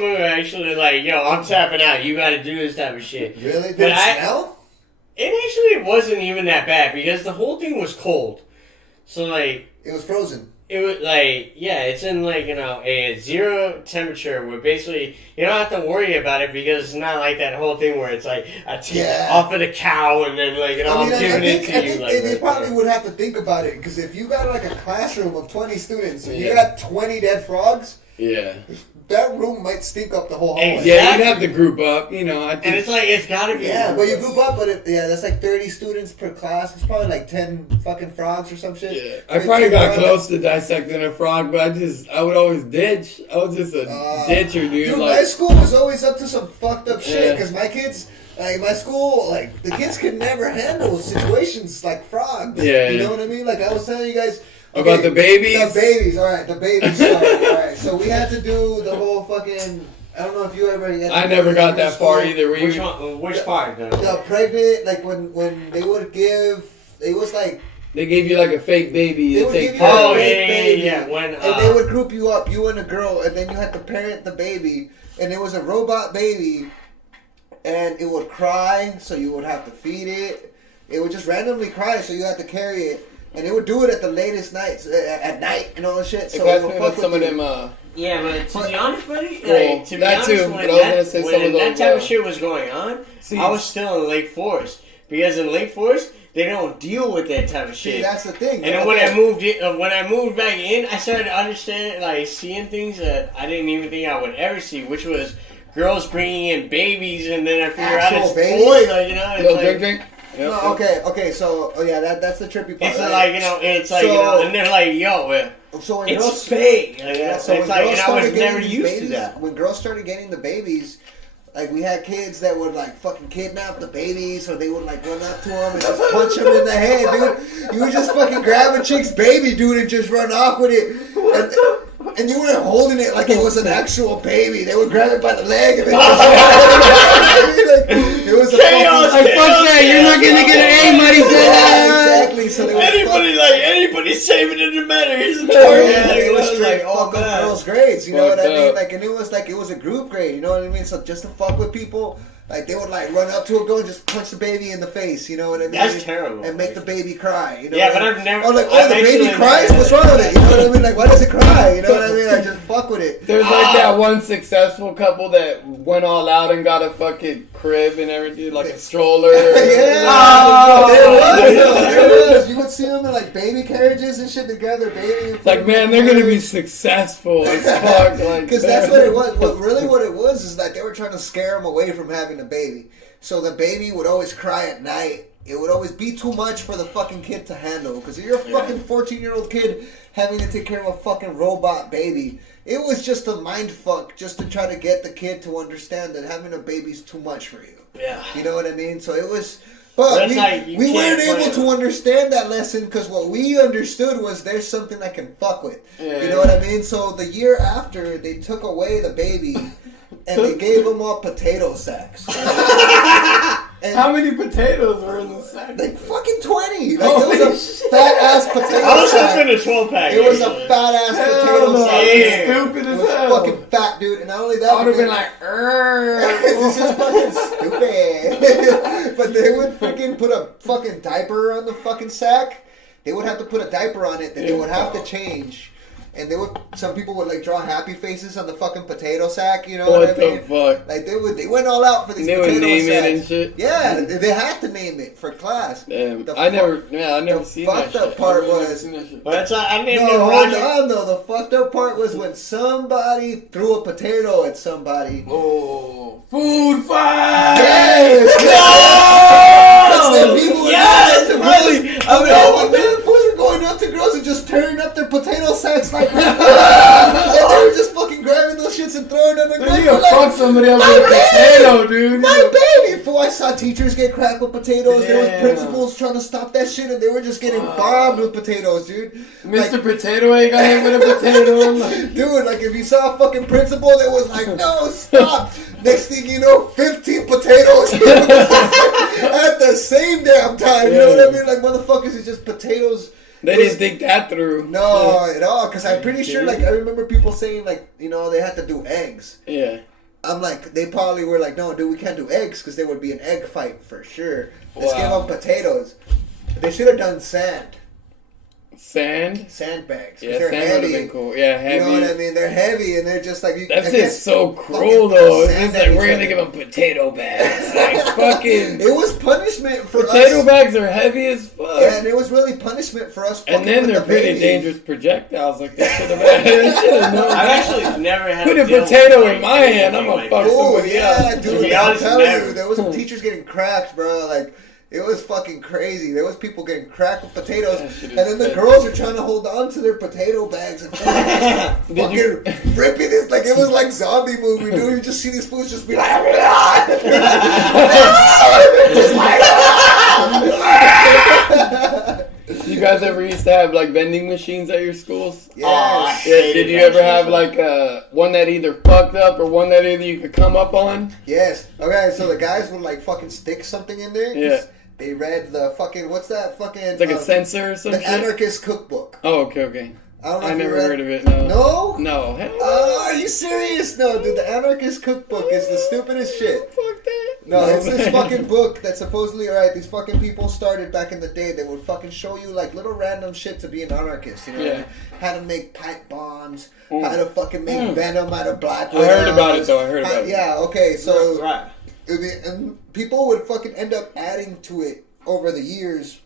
who actually like, yo, I'm tapping out. You got to do this type of shit. Really? Did But it smell? It actually wasn't even that bad because the whole thing was cold. So like It was frozen. it was like it's in like a 0 temperature where basically you don't have to worry about it because it's not like that whole thing where it's like I take it off of the cow and then like I'm giving it to you. Like, they right probably there. would have to think about it because if you got like a classroom of 20 students and you Yeah. got 20 dead frogs, Yeah. that room might stink up the whole hallway. Exactly. Yeah, you'd have to group up, you know. I think And it's like it's gotta be Yeah, but you group up, but that's like 30 students per class. It's probably like 10 fucking frogs or some shit. yeah. I probably got close to dissecting a frog, but I would always ditch. I was just a ditcher, dude. Dude, my Like, school was always up to some fucked up shit Yeah. because my kids, like my school, like the kids could never handle situations like frogs. Yeah, You yeah. know what I mean? Like I was telling you guys. About the babies? The babies, alright, the babies. Alright, so we had to do the whole fucking. I don't know if you ever. I never got that far either. Were Which you? one? Which part? The pregnant, like when they would give, it was like They gave you like a fake baby they to would take give you part a Oh, of it. fake yeah, baby, yeah, when, and they would group you up, you and a girl, and then you had to parent the baby, and it was a robot baby, and it would cry, so you would have to feed it. It would just randomly cry, so you had to carry it. And they would do it at the latest nights, at night and all that shit. So It it got would me fuck with some with of you. them. Yeah, but to be honest, buddy, Well, like, to be that honest, too, when but I was gonna say when some of that those, type of shit was going on, See, I was still in Lake Forest. Because in Lake Forest, they don't deal with that type of shit. See, that's the thing. And then when I moved back in, I started to understand, like, seeing things that I didn't even think I would ever see, which was girls bringing in babies, and then I figured out it's boy, like, you know, it's little like, drink. Yep. No, okay, so, that's the trippy part. it's right? like, you know, it's like, you know, and they're like, yo, so when it's girls, fake. so it's when like, girls and I was started getting never these used babies, to that. when girls started getting the babies, like, we had kids that would, like, fucking kidnap the babies, or they would, like, run up to them and just punch them in the head, dude. You would just fucking grab a chick's baby, dude, and just run off with it. And you weren't holding it like it was an actual baby. They would grab it by the leg and then just it was a Chaos, fucking... Fuck that, you're not gonna get an A, buddy. Exactly, so they would Anybody saving it doesn't matter. He's a yeah, target. it was straight like, fuck up girls' grades, you know what I Fucked mean? up. Like, and it was a group grade, you know what I mean? So just to fuck with people, like, they would, like, run up to a girl and just punch the baby in the face, you know what I mean? That's terrible. And make the baby cry, you know Yeah, what but I mean? I've never... Oh, like, I've the baby actually cries? never- What's wrong with it? You know what I mean? Like, why does it cry? You know what I mean? Like, just fuck with it. There's like that one successful couple that went all out and got a fucking crib and everything, like a stroller. Yeah, there was. You would see them in, like, baby carriages and shit. They grab their baby. It's like, man, they're gonna be successful as fuck. Like, Because that's what it was. What it was is that they were trying to scare them away from having a baby. So the baby would always cry at night. It would always be too much for the fucking kid to handle. Because if you're a fucking 14-year-old kid having to take care of a fucking robot baby, it was just a mind fuck just to try to get the kid to understand that having a baby's too much for you. Yeah. You know what I mean? So it was... But That's like, we weren't able to understand that lesson because what we understood was there's something I can fuck with. Yeah. You know what I mean? So the year after, they took away the baby and they gave them all potato sacks. And how many potatoes were in the sack? like fucking 20. Like, it was a fat ass potato I was sack. hoping a 12-pack. It was a fat ass potato no, sack. it's stupid It as was hell. fucking fat, dude. And not only that, I would have been like, this is fucking stupid. But they would freaking put a fucking diaper on the fucking sack. They would have to put a diaper on it that they would have to change. And some people would like draw happy faces on the fucking potato sack, you know what I what mean? the fuck? Like they went all out for these They potato would name sacks. it and shit. Yeah, they had to name it for class. Damn, The I never the seen that fucked up shit. part I've never was- seen that shit. But that's I named No, it hold Roger. on though. The fucked up part was when somebody threw a potato at somebody. Oh, food fight! Yes! Because then people were Yes, going up to really? girls. I No, know. man, fools were going up to girls and just tearing up their potato sacks like and they were just fucking grabbing those shits and throwing them. And Man, you gonna fuck somebody else with a potato, dude. My baby! Fool, I saw teachers get cracked with potatoes. There was Damn. principals trying to stop that shit, and they were just getting bombed with potatoes, dude. Mr. Like, Potato ain't got hit with a potato. I'm like, dude, like if you saw a fucking principal that was like, no, stop. Next thing you know, 15 potatoes at the same damn time. You know what I mean? Like motherfuckers is just potatoes. they didn't think that through. No, at all. Because I'm pretty sure, like, I remember people saying, like, you know, they had to do eggs. Yeah. I'm like, they probably were like, no, dude, we can't do eggs because there would be an egg fight for sure. Let's give Wow. them potatoes. They should have done sand. Sand? Sandbags. 'Cause Yeah, they're sand would heavy. have been cool. Yeah, heavy. You know what I mean? They're heavy and they're just like... That's I just guess so fucking cruel, throw though. sand It's at like, each we're gonna other. give them potato bags. Like, fucking... It was punishment for Potato us. bags are heavy as fuck. Yeah, and it was really punishment for us. And fucking then with they're the pretty baby. dangerous projectiles. Like, they should have had. I've actually never had Put to a deal with, potato like, in my hand, I'm anything gonna like fuck that. Oh somebody yeah, else. To dude! be I'm honest, telling never. you, there was some teachers getting cracked, bro. Like it was fucking crazy. There was people getting cracked with potatoes, That shit and is then the sick. girls are trying to hold on to their potato bags and fucking ripping this like it was like zombie movie, dude. You just see these fools just be like, just like. You guys ever used to have like vending machines at your schools? Yes. Yeah, did you ever have like one that either fucked up or one that either you could come up on? Yes. Okay, so the guys would like fucking stick something in there. 'Cause Yeah. They read the fucking what's that fucking? It's like a sensor or The something. Anarchist Cookbook. Oh, okay. I don't know. I if you never read- heard of it. No. No. No. Hell no. Oh, are you serious? No, dude. The Anarchist Cookbook is the stupidest shit. Fuck that. No, it's this fucking book that supposedly, alright, these fucking people started back in the day. They would fucking show you like little random shit to be an anarchist. You know, Yeah. how to make pipe bombs, how to fucking make venom out of black I heard widows. about it though. I heard about it. Yeah. Okay. So Right. and people would fucking end up adding to it over the years.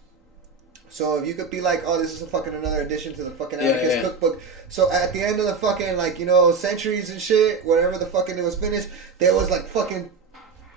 So if you could be like, oh, this is a fucking another addition to the fucking Anarchist cookbook. So at the end of the fucking, like, you know, centuries and shit, whenever the fucking it was finished, there was like fucking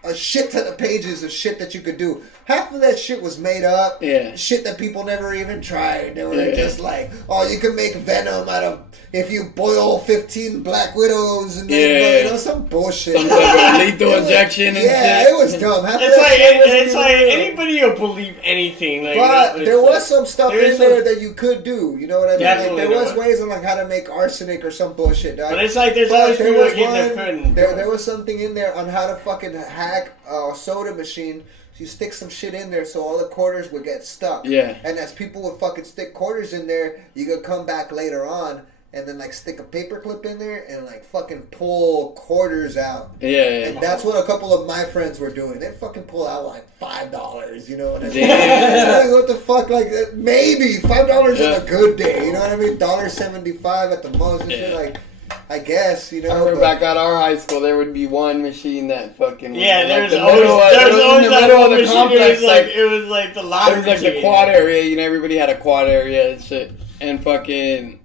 a shit ton of pages of shit that you could do. Half of that shit was made up. Yeah. Shit that people never even tried. They were just like, oh, you can make venom out of, if you boil 15 Black Widows and then, you know, some bullshit. Some type of lethal injection and shit. Yeah, it was dumb. It's like anybody will believe anything. Like, but there was some stuff in there that you could do. You know what I mean? Like, there was ways on like how to make arsenic or some bullshit. Dog. But it's like there's always people getting their foot. There was something in there on how to fucking hack a soda machine. So you stick some shit in there so all the quarters would get stuck. Yeah. And as people would fucking stick quarters in there, you could come back later on and then like stick a paper clip in there and like fucking pull quarters out. Yeah. And that's what a couple of my friends were doing. They'd fucking pull out like $5. You know what I mean? Damn. What the fuck? Like maybe $5 on a good day. You know what I mean? $1.75 at the most and shit. Like, I guess, you know. I remember back at our high school, there would be one machine that fucking. There's like always that one machine. Complex, it was like the lottery. It was like the quad area. You know, everybody had a quad area and shit. And fucking,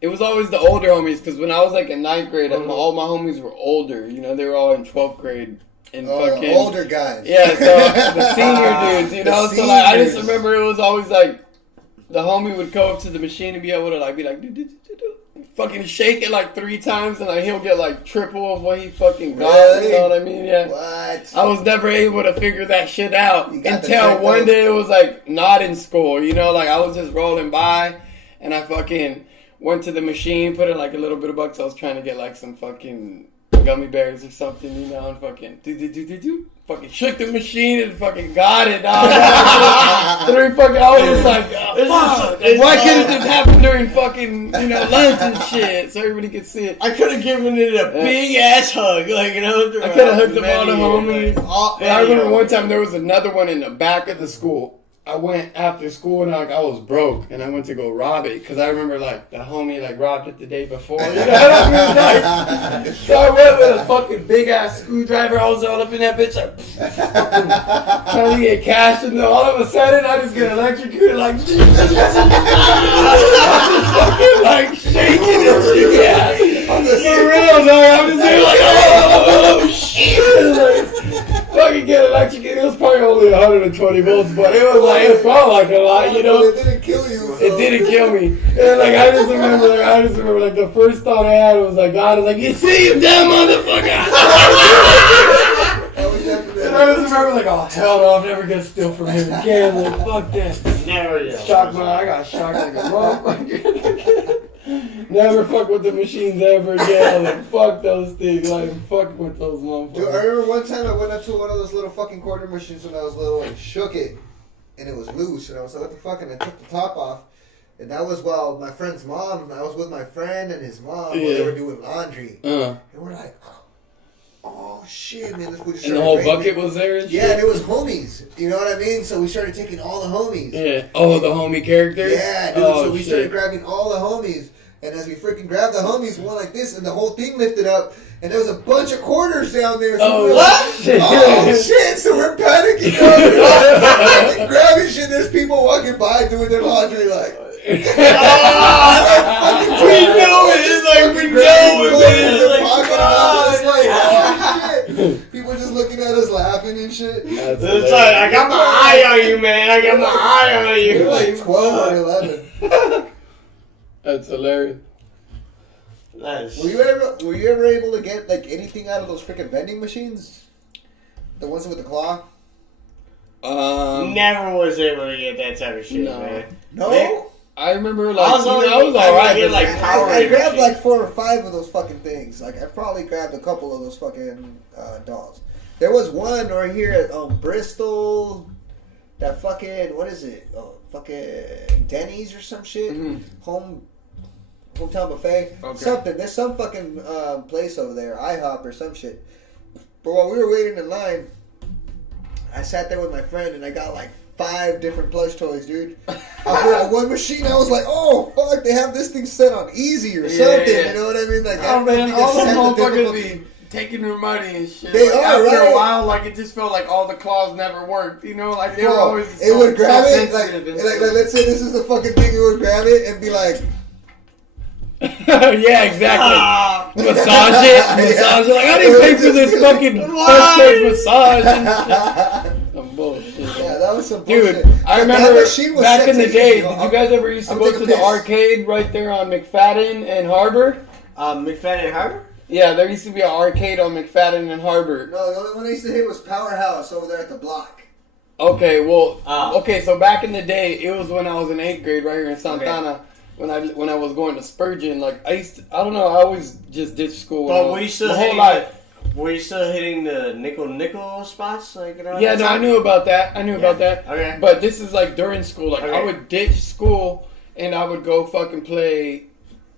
it was always the older homies. Because when I was like in 9th grade, all my homies were older. You know, they were all in 12th grade. And fucking older guys. Yeah, so the senior dudes. You know, so like I just remember it was always like the homie would go up to the machine and be able to like be like. Fucking shake it like 3 times and like he'll get like triple of what he fucking got. Really? You know what I mean? Yeah. What? I was never able to figure that shit out until one day it was like not in school. You know, like I was just rolling by and I fucking went to the machine, put in like a little bit of bucks. I was trying to get like some fucking gummy bears or something, you know, and fucking fucking shook the machine and fucking got it. 3 fucking hours like, fuck. Why couldn't this happen during fucking, you know, lunch and shit so everybody could see it? I could have given it a big ass hug, like, you know. I could have hooked up all the homies. But I remember one time there was another one in the back of the school. I went after school and like I was broke and I went to go rob it because I remember like the homie like robbed it the day before. You know what I mean? Like, so I went with a fucking big ass screwdriver. I was all up in that bitch like trying to get cash and then all of a sudden I just get electrocuted like fucking like shaking and shit. Yeah, I'm just for real, dog. I'm just there like oh shit. Like, fucking get electrocuted. It was probably only 120 volts, but it was like it felt like a lot, you know. It didn't kill you. It didn't kill me. And like I just remember like the first thought I had was like God is like you see him damn motherfucker. And I just remember like oh hell no, I'm never gonna steal from him again. Like fuck that. Never. I got shocked like a motherfucker. Never fuck with the machines ever again. Like, fuck those things. Like, fuck with those motherfuckers. Dude, I remember one time I went up to one of those little fucking quarter machines when I was little and shook it. And it was loose. And I was like, what the fuck? And I took the top off. And that was while my friend's mom, I was with my friend and his mom while they were doing laundry. And we're like, oh shit, man. This was and the whole bucket was there and shit? Yeah, and it was homies. You know what I mean? So we started taking all the homies. Yeah. Oh, the homie characters? Yeah, dude. So we started grabbing all the homies. And as we freaking grabbed the homies, one like this, and the whole thing lifted up, and there was a bunch of quarters down there. So what? Shit. Oh shit! So we're panicking, like, grabbing shit. There's people walking by doing their laundry, like. We know it. It's like we know it. It's like, oh shit! People just looking at us laughing and shit. It's like I got my eye on you, man. I got my eye on you. We're like 12 or 11. That's hilarious. Nice. Were you ever able to get like anything out of those freaking vending machines? The ones with the claw? Never was able to get that type of shit, man. No? I remember like I was alright. I grabbed like 4 or 5 of those fucking things. Like I probably grabbed a couple of those fucking dolls. There was one right here at Bristol. That fucking what is it? Oh, fucking Denny's or some shit. Hometown buffet. Okay. Something. There's some fucking place over there. IHOP or some shit. But while we were waiting in line, I sat there with my friend and I got like 5 different plush toys, dude. After one machine, I was like, "Oh fuck, they have this thing set on easy or something." Yeah. You know what I mean? Like, oh man, all those motherfuckers taking their money and shit. They like, are, after right? a while, like it just felt like all the claws never worked. You know, like they were Bro, always. it would grab it sensitive and like let's say this is the fucking thing. It would grab it and be like, yeah, exactly. Massage it. Like I didn't pay for this fucking first stage massage and shit. Some bullshit. yeah, that was some bullshit. Dude, I remember that machine was back in the sexy. day. Did you guys ever used to I'm go taking to a the piss. arcade right there on McFadden and Harbor? McFadden Harbor? Yeah, there used to be an arcade on McFadden and Harbor. No, the only one I used to hit was Powerhouse over there at the block. Okay, well, okay, so back in the day, it was when I was in 8th grade right here in Santana. Okay. When I was going to Spurgeon, like I don't know, I always just ditched school. But were you still my whole hitting life. were you still hitting the nickel spots? Like, you know, Yeah, no, I knew about that. About that. Okay. But this is like during school. Like I Okay. would ditch school and I would go fucking play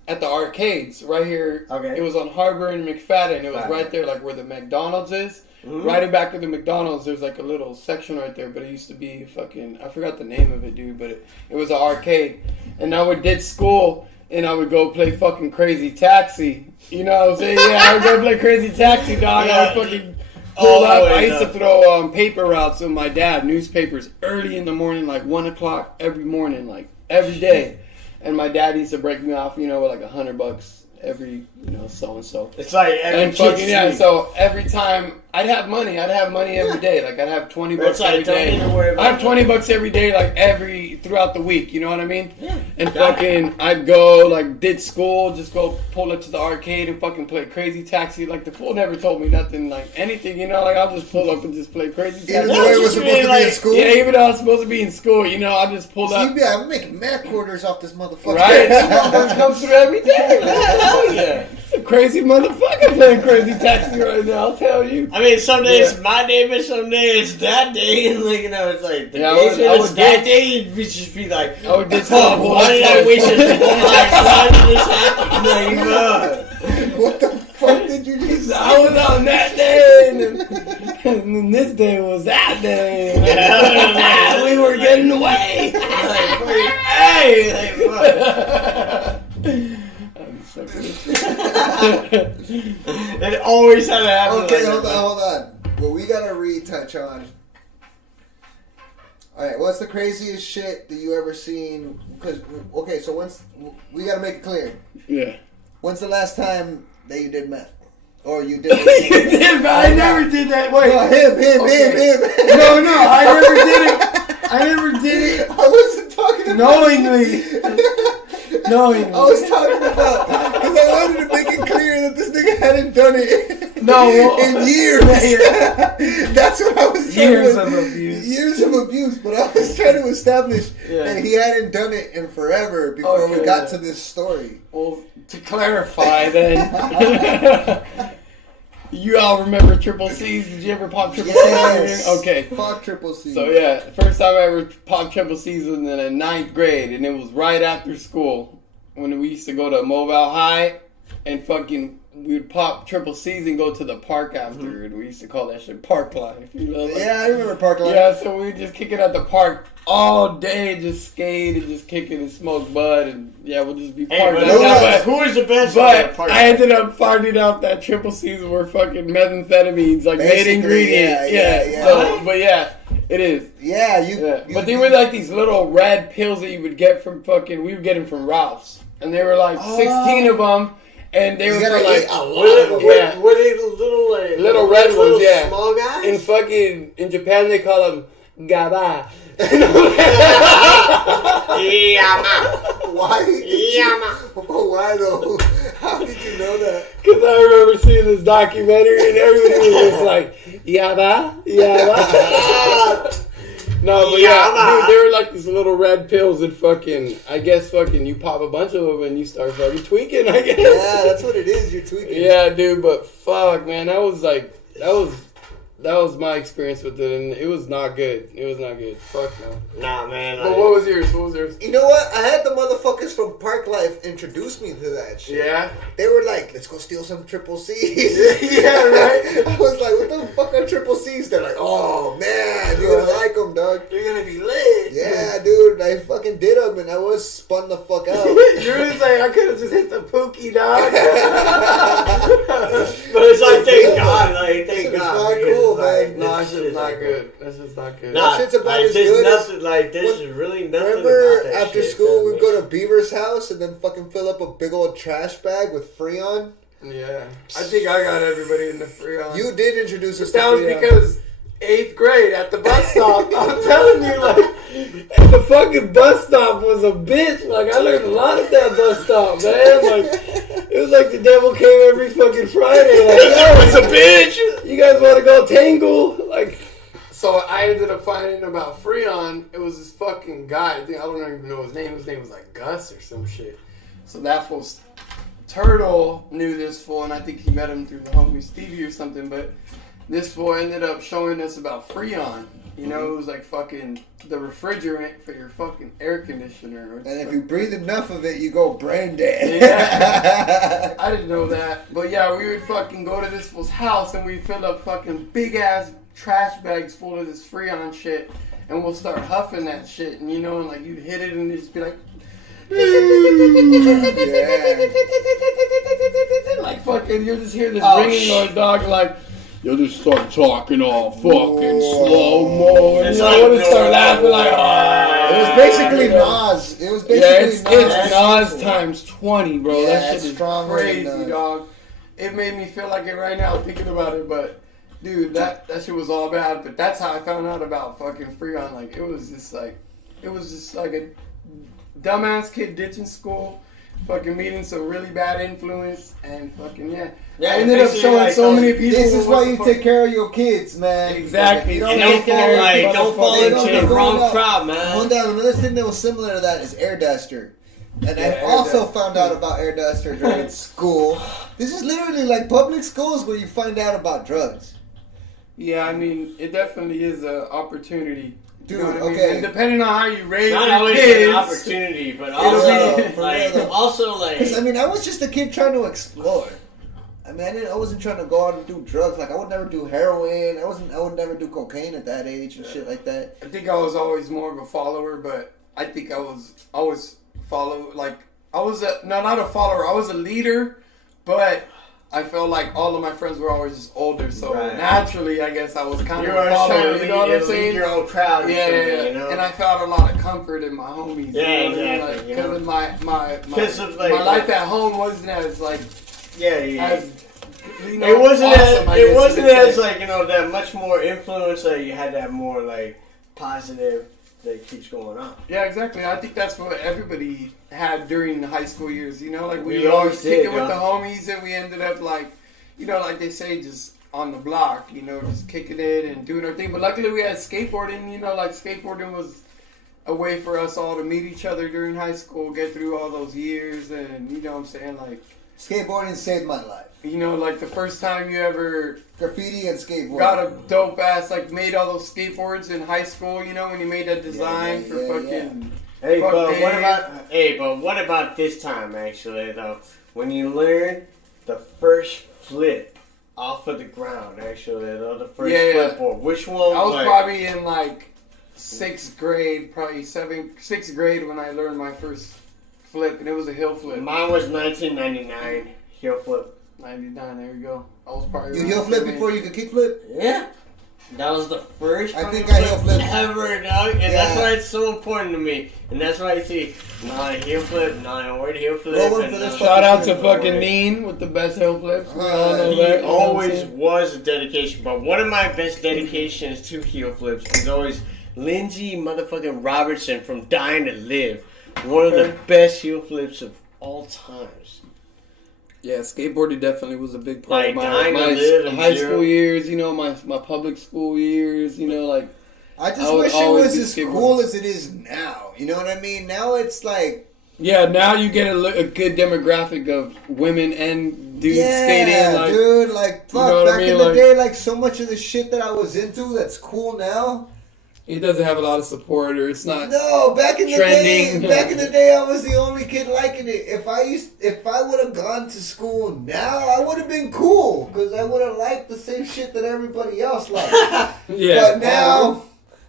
at the arcades right here. Okay. It was on Harbor and McFadden. It was Okay. right there, like where the McDonald's is. Mhm. Right in back of the McDonald's, there's like a little section right there, but it used to be fucking, I forgot the name of it, dude, but it was an arcade. And I would ditch school, and I would go play fucking Crazy Taxi. You know what I'm saying? Yeah, I would go play Crazy Taxi, dog. Yeah. I would fucking pull up. I used to up. throw paper routes with my dad, newspapers, early in the morning, like 1 o'clock every morning, like every day. And my dad used to break me off, you know, with like $100 every, you know, so and so. It's like every And fucking kid's yeah, dream. so every time I'd have money every day. Like I'd have $20 That's like, every don't day. even worry about I have it. $20 every day, like throughout the week. You know what I mean? Yeah. And Got fucking, I'd go like did school, just go pull up to the arcade and fucking play Crazy Taxi. Like the fool never told me nothing, like anything. You know, like I'll just pull up and just play Crazy Taxi. Even That though it was was just supposed to be really in like- school. Yeah, even though I was supposed to be in school, you know, I just pulled up. See, I'm making mad quarters off this motherfucker. Right? This motherfucker comes through every day. Man. Hell yeah. It's a crazy motherfucker playing Crazy Taxi right now, I'll tell you. I mean, some days Yeah. my day, but some days that day, and like, you know, it's like the Yeah, I days would- when I it's would that get- day, you'd just be like, I would ditch "Fuck, school, why did I like, waste it? Why did this happen?" Like, What the fuck did you just say? I was on that day, and then this day was that day. Yeah. We were getting away. hey, like, fuck. I'm so It always had to happen. Okay, like that. hold on. Well, we gotta retouch on. All right, what's the craziest shit that you ever seen? Because okay, so once we gotta make it clear. Yeah. When's the last time that you did meth, or you did? You did, but I never did that. Wait. No, him. Okay. No, I never did it. I never did it I wasn't talking about knowingly. I was talking about because I wanted to make it clear that this nigga hadn't done it No, well, in years. That's what I was trying Years to, of abuse. Years of abuse, but I was trying to establish Yeah. that he hadn't done it in forever before we Okay, got yeah. to this story. Well, to clarify, then, you all remember Triple C's? Did you ever pop Triple Yes. C's? Okay. Fuck Triple C. So yeah, first time I ever popped Triple C's was in the 9th grade, and it was right after school when we used to go to Mobile High, and fucking we would pop Triple C's and go to the park after. And we used to call that shit Park Life. You know? Like, Yeah, I remember Park Life. yeah, so we would just kick it at the park all day, just skate and just kick it and smoke bud, and yeah, we'll just be Hey, parked but like that. who is the best? on that But party? I ended up finding out that Triple C's were fucking methamphetamines, like made Basically, ingredient. yeah. So, but yeah, it is. Yeah, Yeah. But they were like these little red pills that you would get from fucking. We would get them from Ralph's, and they were like 16 of them, and they You were gotta for like eat a lot Were of them. Yeah. were they little like Little red little ones, yeah. small guys? in fucking in Japan they call them gaba. Yeah, Why? yeah, Why though? How did you know that? Because I remember seeing this documentary and everybody was just like, yaba, yaba. No, but yeah, dude, they were like these little red pills that fucking, I guess fucking, you pop a bunch of them and you start fucking tweaking, I guess. Yeah, that's what it is. You're tweaking. Yeah, dude, but fuck, man, that was my experience with it, and it was not good. It was not good. Fuck no. Nah, man. But what was yours? What was yours? You know what? I had the motherfuckers from Park Life introduce me to that shit. Yeah. They were like, let's go steal some Triple C's. Yeah, right. I was like, what the fuck are Triple C's? They're like, oh man, you're gonna like them, dog. You're gonna be lit. Yeah, dude, I fucking did them and I was spun the fuck out. You're just like, I could have just hit the pookie, dog. it's like, thank God. Like, thank It's God. not because, cool, like, man. No, this that shit's shit not like- good. That shit's not good. Nah, That shit's about like, as there's good as- nothing, like, there's really nothing Remember about that after shit school that we'd go makes- to Beaver's house and then fucking fill up a big old trash bag with Freon? Yeah, I think I got everybody in the Freon. You did introduce us to That was Freon. because 8th grade at the bus stop. I'm telling you, like, and the fucking bus stop was a bitch. Like, I learned a lot at that bus stop, man. Like, it was like the devil came every fucking Friday. Like, yo, It's a bitch. you guys want to go tangle? Like, so I ended up finding about Freon. It was this fucking guy. I don't even know his name. His name was like Gus or some shit. So that fool's Turtle knew this fool, and I think he met him through the homie Stevie or something. But this fool ended up showing us about Freon. You know, it was like fucking the refrigerant for your fucking air conditioner. And if you breathe enough of it, you go brain dead. Yeah. I didn't know that. But yeah, we would fucking go to this fool's house and we'd fill up fucking big ass trash bags full of this Freon shit. And we'll start huffing that shit. And you know, and like you'd hit it and it'd just be like, like fucking, you just hear this ringing noise, dog, like, you'll just start talking all fucking slow-mo, and It's you like, know, just start laughing like, It was basically Nas. It was yeah, basically it's Nas times 20, bro. Yeah, That shit it's is stronger crazy, than Nas. dog. It made me feel like it right now thinking about it, but dude, that shit was all bad. But that's how I found out about fucking Freon. Like, it was just like a dumbass kid ditching school, fucking meeting some really bad influence, and fucking I ended up basically, showing like, so many people. This is what why the you fuck- take care of your kids, man. Exactly. You And don't don't fall into the wrong crowd, man. Hold on, another thing that was similar to that is air duster. And I Air also duster. found out about air duster during school. This is literally like public schools where you find out about drugs. Yeah, I mean, it definitely is an opportunity. You know Dude, what I mean? okay. And depending on how you raise Not your always kids, an opportunity, but It'll also, be- for like, real, though. also, like, Because, I mean, I was just a kid trying to explore. I mean, I wasn't trying to go out and do drugs. Like, I would never do heroin. I would never do cocaine at that age and shit like that. I think I was always more of a follower, but I think I was always not a follower. I was a leader, but I felt like all of my friends were always just older, so Right. naturally, I guess I was kind you of a were trying follower. to You know what I'm lead saying? your own crowd or Yeah, something, you know? and I felt a lot of comfort in my homies. Yeah, you know what I mean? exactly, Like, you because know? of my 'Cause of, like, my life at home wasn't as like yeah. as you know, It wasn't awesome, I as, guess it wasn't you could as say. like, you know, that much more influence, like, you had that more, like, positive that keeps going on. Yeah, exactly. I think that's what everybody had during the high school years. You know, like we We would always always kick it did, with yeah. the homies, and we ended up like, you know, like they say, just on the block. You know, just kicking it and doing our thing. But luckily, we had skateboarding. You know, like skateboarding was a way for us all to meet each other during high school, get through all those years, and you know what I'm saying, like, Skateboarding saved my life. you know, like the first time you ever Graffiti and skateboarding. got a dope ass, like made all those skateboards in high school. You know, when you made that design for fucking. Hey, Fuck, but what man. about this time actually though? When you learn the first flip off of the ground, actually, though, the first Yeah, yeah. flip board. Which one? I was like, probably in like sixth grade, probably sixth grade when I learned my first flip, and it was a hill flip. Mine was 1999 heel flip. 99, there you go. I was probably You around heel flip the same before age. you could kick flip? Yeah. That was the first I fucking think I heel flip flipped. ever, dog. And Yeah. that's why it's so important to me. And that's why I see, nah, heel flip, nah, word heel flip. Roll one and, for this Shout out to Fucking fucking Neen with the best hill flips. We all know He that, you know what I'm always saying? was a dedication, but one of my best dedications to heel flips is always Lindsey motherfucking Robertson from Dying to Live. One of the Okay. best heel flips of all times. Yeah, skateboarding definitely was a big part Like, of my, dying to my live and high zero. school years, you know, my public school years, you know, like, I just I would wish it always was be as skateboarding. cool as it is now. You know what I mean? Now it's like, yeah, now you get a good demographic of women and dudes yeah, skating, like, dude, like, fuck, know what I back mean? in the Like- day, like, so much of the shit that I was into that's cool now. it doesn't have a lot of support, or it's not. No, back in the Trending. day, I was the only kid liking it. If I would have gone to school now, I would have been cool because I would have liked the same shit that everybody else liked. Yeah. But now,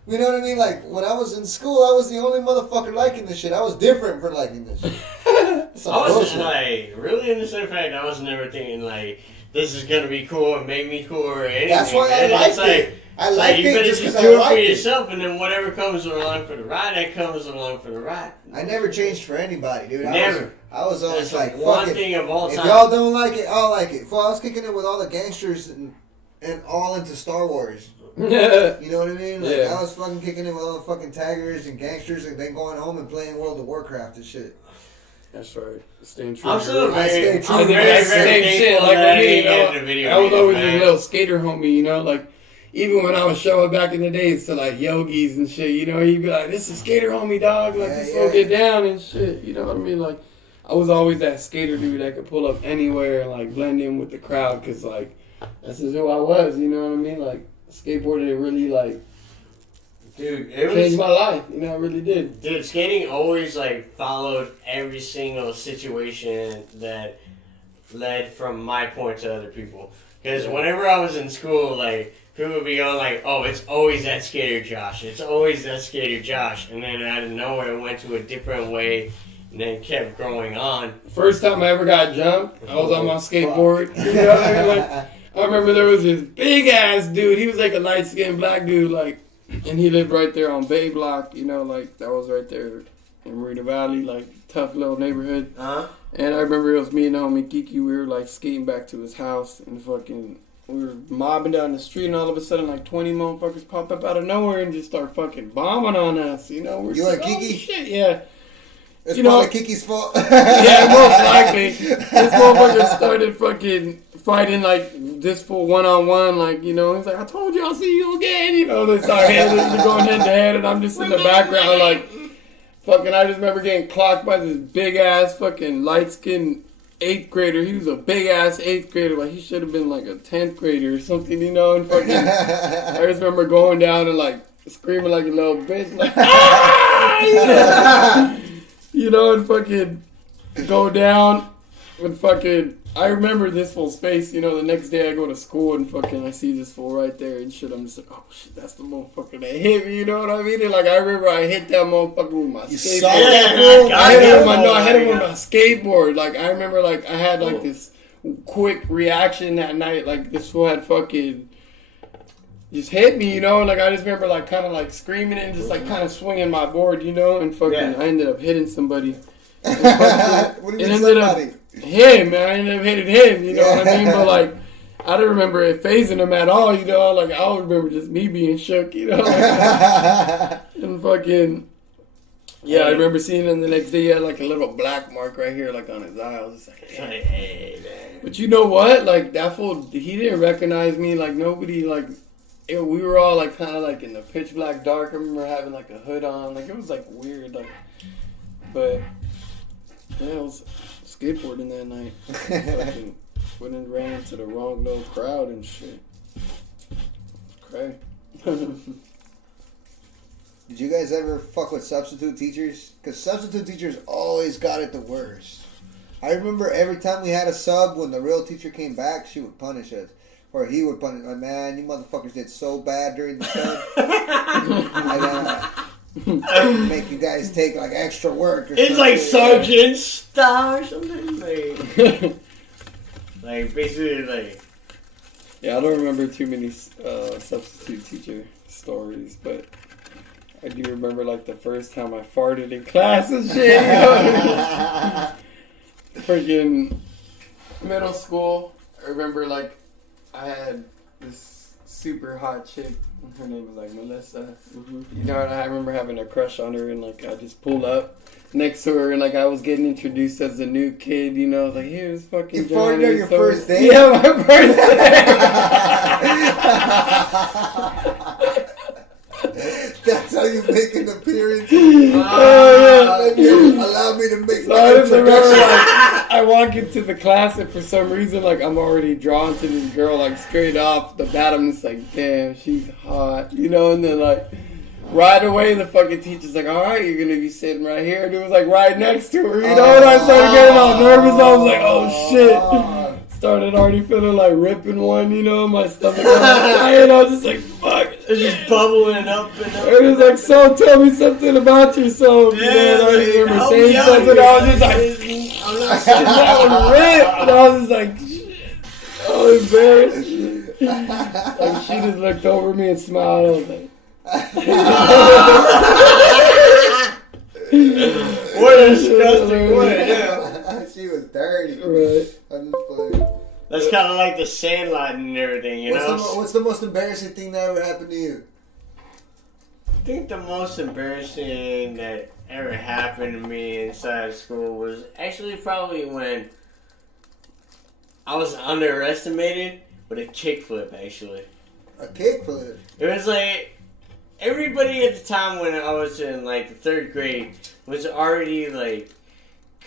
you know what I mean? Like when I was in school, I was the only motherfucker liking this shit. I was different for liking this shit. I wasn't like really in the same fact. I was never thinking like this is gonna be cool and make me cool or anything. That's why I liked it. I liked you it better just just because do I it for liked it. yourself, and then whatever comes along for the ride, that comes along for the ride. I never changed for anybody, dude. Never. I was always That's like, the one fuck thing it. of all If time. y'all don't like it, I'll like it. Well, I was kicking it with all the gangsters and all into Star Wars. Yeah. You know what I mean? Like, Yeah. I was fucking kicking it with all the fucking taggers and gangsters and then going home and playing World of Warcraft and shit. That's right. Staying true. I'm to still your I very, stay true. I I'm think very, that's the very same shit. thankful Like that I with me, didn't get into I video was games, always man. a little skater homie, you know, like even when I was showing back in the days to like yogis and shit, you know, he'd be like, "This is skater homie, dog. Like this will get down and shit." You know what I mean? Like I was always that skater dude that could pull up anywhere and like blend in with the crowd because like that's just who I was. You know what I mean? Like skateboarding really like Dude, it changed was. my life. You know, it really did. Dude, skating always like followed every single situation that led from my point to other people. Because whenever I was in school, like people would be going like, "Oh, it's always that skater Josh. It's always that skater Josh," and then out of nowhere it went to a different way, and then kept growing on. First time I ever got jumped, I was on my skateboard. You know what I mean? Like, I remember there was this big ass dude. He was like a light skinned black dude, like, and he lived right there on Bay Block. You know, like that was right there in Marina Valley, like tough little neighborhood. And I remember it was me and the homie Kiki. We were like skating back to his house, and fucking we were mobbing down the street, and all of a sudden like 20 motherfuckers pop up out of nowhere and just start fucking bombing on us. You know, we're You just and like, Kiki? "Oh, shit, yeah." It's You know- probably Kiki's fault. Yeah, most likely. This motherfucker started fucking fighting like this for one-on-one, like, you know, he's like, "I told you I'll see you again," you know, they start going head to head, and I'm just in the background like, fucking, I just remember getting clocked by this big-ass fucking light-skinned 8th grader. He was a big-ass 8th grader, like, he should have been like a 10th grader or something, you know, and fucking, I just remember going down and like, screaming like a little bitch, like, "Ah!" You know, and fucking go down with fucking. I remember this fool's face. You know, the next day I go to school and fucking I see this fool right there and shit. I'm just like, "Oh shit, that's the motherfucker that hit me." You know what I mean? And like I remember I hit that motherfucker with my You skateboard. saw that fool? I hit him with I hit him with my skateboard. Like I remember, like I had like this quick reaction that night. Like this fool had fucking. Just hit me, you know, and like I just remember like kind of like screaming and just like kind of swinging my board, you know, and fucking I ended up hitting somebody. What do you mean somebody? Him, man. I ended up hitting him, you know what I mean? But like I don't remember it phasing him at all, you know. Like I always remember just me being shook, you know. Like, and fucking I remember seeing him the next day. He had like a little black mark right here, like on his eye. I was just like, "Damn." Hey, man. But you know what? Like that fool, he didn't recognize me. Like nobody like. We were all like kind of like in the pitch black dark. I remember having like a hood on. Like it was like weird. Like, but yeah, I was skateboarding that night. Fucking went and ran into the wrong little crowd and shit. Cray. Did you guys ever fuck with substitute teachers? Because substitute teachers always got it the worst. I remember every time we had a sub, when the real teacher came back, she would punish us. Or he would punish, like, "Man, you motherfuckers did so bad during the sub. I make you guys take like extra work or It's something." like Sergeant Star or something. Like basically like. Yeah, I don't remember too many substitute teacher stories, but I do remember like the first time I farted in class and shit. You know? Freaking middle school. I remember like I had this super hot chick. Her name was like Melissa. You know, and I remember having a crush on her, and like I just pulled up next to her, and like I was getting introduced as a new kid. You know, like here's fucking. You farted on your first day? Yeah, my first day. That's how you make an appearance. Yeah. Allow me to make So my I just remember, introduction. like, I walk into the class, and for some reason, like, I'm already drawn to this girl, like, straight off the bat. I'm just like, damn, she's hot, you know? And then, like, right away, the fucking teacher's like, all right, you're going to be sitting right here. And it was, like, right next to her, you know? And I started getting all nervous. I was like, oh, shit. Started already feeling like ripping one, you know? My stomach was tired. I was just like, fuck. It's just bubbling up and up. It was like, so tell me something about yourself. Yeah, you know, and I like, remember help saying me out something. here. I was just like, I'm disgusting. That would rip. And I was just like, shit. Oh, embarrassed. Like, she just looked over me and smiled. I was like, what a disgusting word. Yeah. She was dirty. right. I'm just playing. That's kind of like the Sandlot and everything, you know? What's the most embarrassing thing that ever happened to you? I think the most embarrassing that ever happened to me inside school was actually probably when I was underestimated with a kickflip, actually. A kickflip? It was like, everybody at the time when I was in like the third grade was already like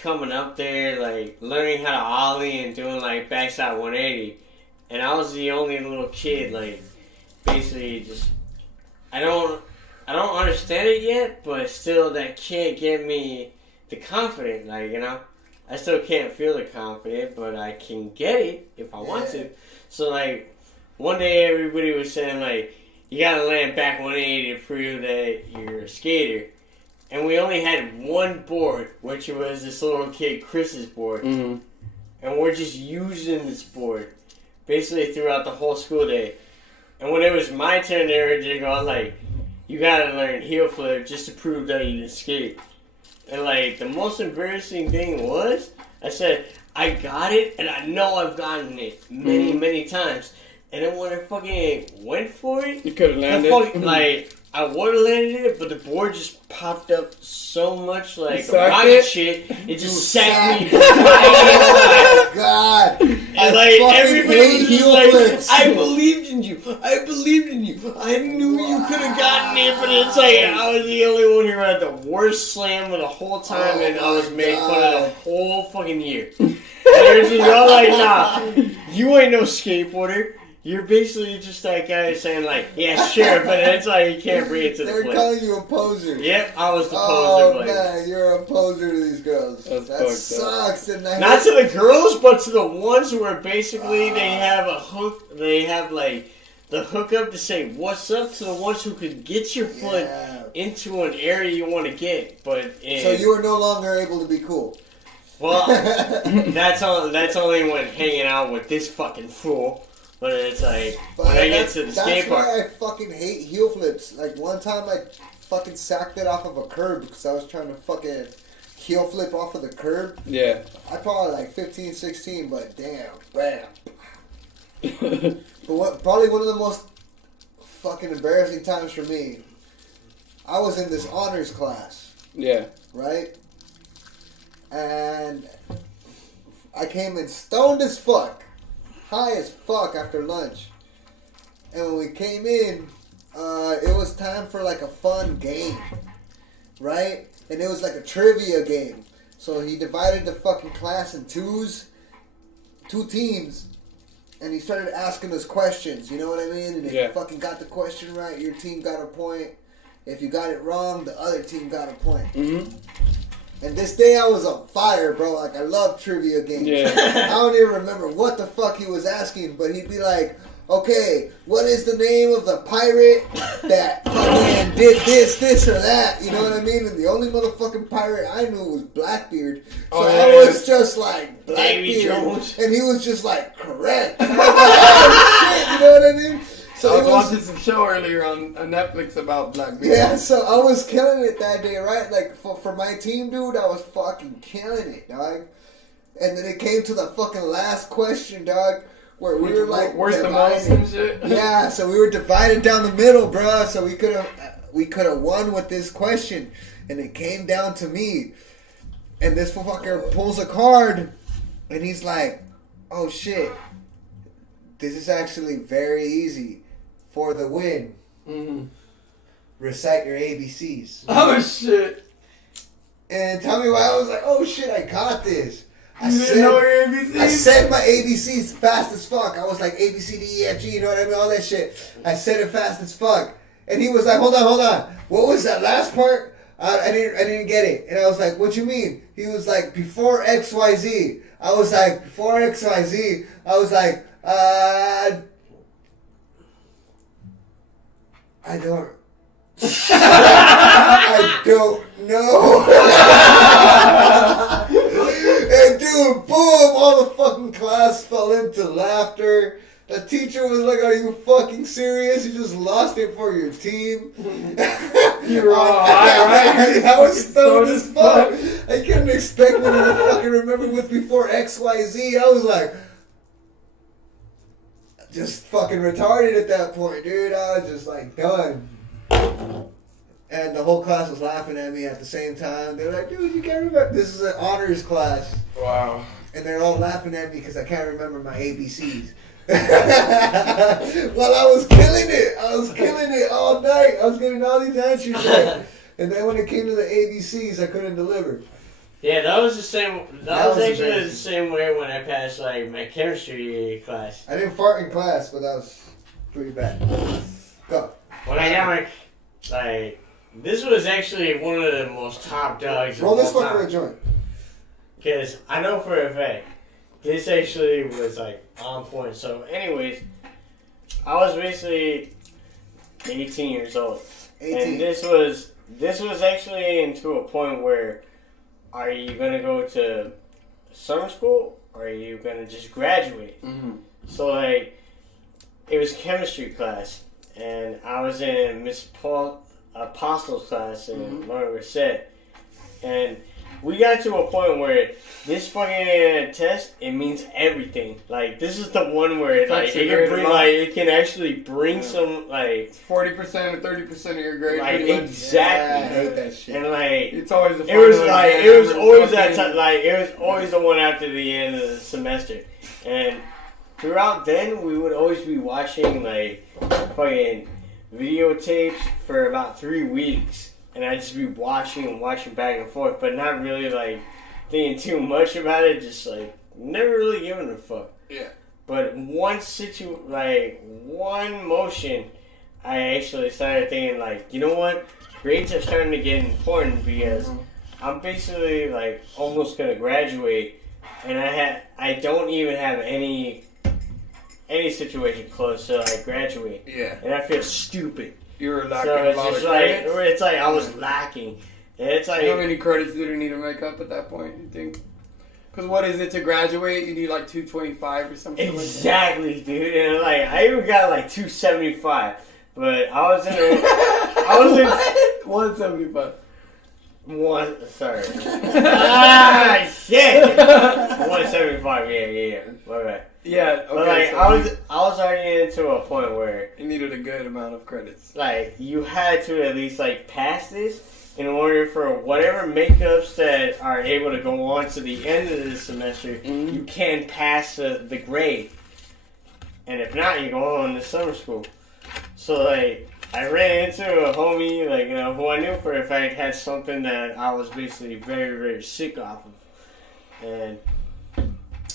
coming up there, like learning how to ollie and doing like backside 180. And I was the only little kid, like basically just, I don't understand it yet, but still that can't get me the confidence, like, you know. I still can't feel the confidence, but I can get it if I want to. So like, one day everybody was saying like, you gotta land back 180 to prove that you're a skater. And we only had one board, which was this little kid Chris's board. Mm-hmm. And we're just using this board basically throughout the whole school day. And when it was my turn, they were just going like, you gotta learn heel flip just to prove that you can skate. And like, the most embarrassing thing was, I said, I got it, and I know I've gotten it many times. And then when I fucking went for it, You could have landed. like, I would have landed it, but the board just popped up so much like sucked rocket it? shit. It just sacked me. Oh my god! And like everybody was just like, flips. I believed in you. I believed in you. I knew you could have gotten it, but it's like I was the only one who had the worst slam of the whole time, and I was made fun of the whole fucking year. And they were just all like, nah, you ain't no skateboarder. You're basically just that guy saying like, yeah, sure, but it's like you can't bring it to the They're flip. calling you a poser. Yep, I was the poser. Oh Like, man, you're a poser to these girls. That's That fucked up. sucks. And I not to the girls, but to the ones where basically they have a hook. They have like the hookup to say what's up to the ones who could get your foot into an area you want to get. But so you were no longer able to be cool. well, that's only when hanging out with this fucking fool. But it's like, But when I get to the skate that's why park. I fucking hate heel flips. Like one time I fucking sacked it off of a curb because I was trying to fucking heel flip off of the curb. Yeah. I probably like 15, 16, but damn, bam. But probably one of the most fucking embarrassing times for me, I was in this honors class, Yeah. right? And I came in stoned as fuck, high as fuck after lunch. And when we came in, it was time for like a fun game, right? And it was like a trivia game. So he divided the fucking class in two teams, and he started asking us questions, you know what I mean? And if you fucking got the question right, your team got a point. If you got it wrong, the other team got a point. Mm-hmm. And this day I was on fire, bro. Like, I love trivia games. Yeah. I don't even remember what the fuck he was asking, but he'd be like, okay, what is the name of the pirate that fucking did this, or that? You know what I mean? And the only motherfucking pirate I knew was Blackbeard. So I was just like, Davy Blackbeard. Jones. And he was just like, correct. And I was like, oh, shit, you know what I mean? So I was watching some show earlier on Netflix about Blackbeard. yeah, so I was killing it that day, right? Like, for my team, dude, I was fucking killing it, dog. And then it came to the fucking last question, dog, where we were like, worse than most and shit. Yeah, so we were divided down the middle, bro. So we could have won with this question, and it came down to me. And this fucker pulls a card, and he's like, "Oh shit, this is actually very easy. For the win, recite your ABCs." Oh shit! And tell me why I was like, "Oh shit, I got this." I didn't know your ABCs? I said my ABCs fast as fuck. I was like A B C D E F G, you know what I mean, all that shit. I said it fast as fuck, and he was like, "Hold on, what was that last part? I didn't get it." And I was like, "What you mean?" He was like, "Before XYZ." I was like, "Before XYZ." I was like, I don't I don't know. And dude, Dude, boom! All the fucking class fell into laughter. The teacher was like, "Are you fucking serious? You just lost it for your team." You were all high, right? I was stoned as fuck. I couldn't expect me to fucking remember what's before XYZ. I was like, just fucking retarded at that point, dude. I was just like done. And the whole class was laughing at me at the same time. They're like, "Dude, you can't remember. This is an honors class." Wow. And they're all laughing at me because I can't remember my ABCs. Well, I was killing it. I was killing it all night. I was getting all these answers right. And then when it came to the ABCs, I couldn't deliver. Yeah, that was the same. That was actually amazing. the same way when I passed like my chemistry class. I didn't fart in class, but that was pretty bad. Go. When I got my this was actually one of the most top dogs. Roll this of all fucker time. a joint. Because I know for a fact, this actually was like on point. So, anyways, I was basically 18 years old, 18. and this was actually into a point where, are you gonna go to summer school or are you gonna just graduate? Mm-hmm. So like, it was chemistry class, and I was in Miss Paul Apostle's class in Margaret, and we got to a point where this fucking test, it means everything. Like, this is the one where like it can bring, like, it can actually bring some like 40% or 30% of your grade. like pretty much. exactly. Yeah, I hate that shit. And like It's always the it was final like exam it was or always that fucking- time, like it was always the one after the end of the semester, and throughout then we would always be watching like fucking videotapes for about 3 weeks. And I'd just be watching and watching back and forth, but not really, like, thinking too much about it, just, like, never really giving a fuck. Yeah. But one motion, I actually started thinking, like, you know what? Grades are starting to get important because I'm basically, like, almost gonna graduate, and I don't even have any situation close to, like, graduate. Yeah. And I feel stupid. You were lacking So a it's lot of just like, credits. it's like I was lacking. And it's like, How many credits did you need to make up at that point, you think? Because what is it to graduate? You need like 225 or something exactly, dude. And like, I even got like 275. But I was in 175. sorry. Shit. 175, yeah. My bad. Yeah, okay. But like, so I was already into a point where, you needed a good amount of credits. like, you had to at least like pass this in order for whatever makeups that are able to go on to the end of the semester, you can pass the grade. And if not, you go on to summer school. So like, I ran into a homie, like, you know, who I knew for a fact had something that I was basically very, very sick off of. And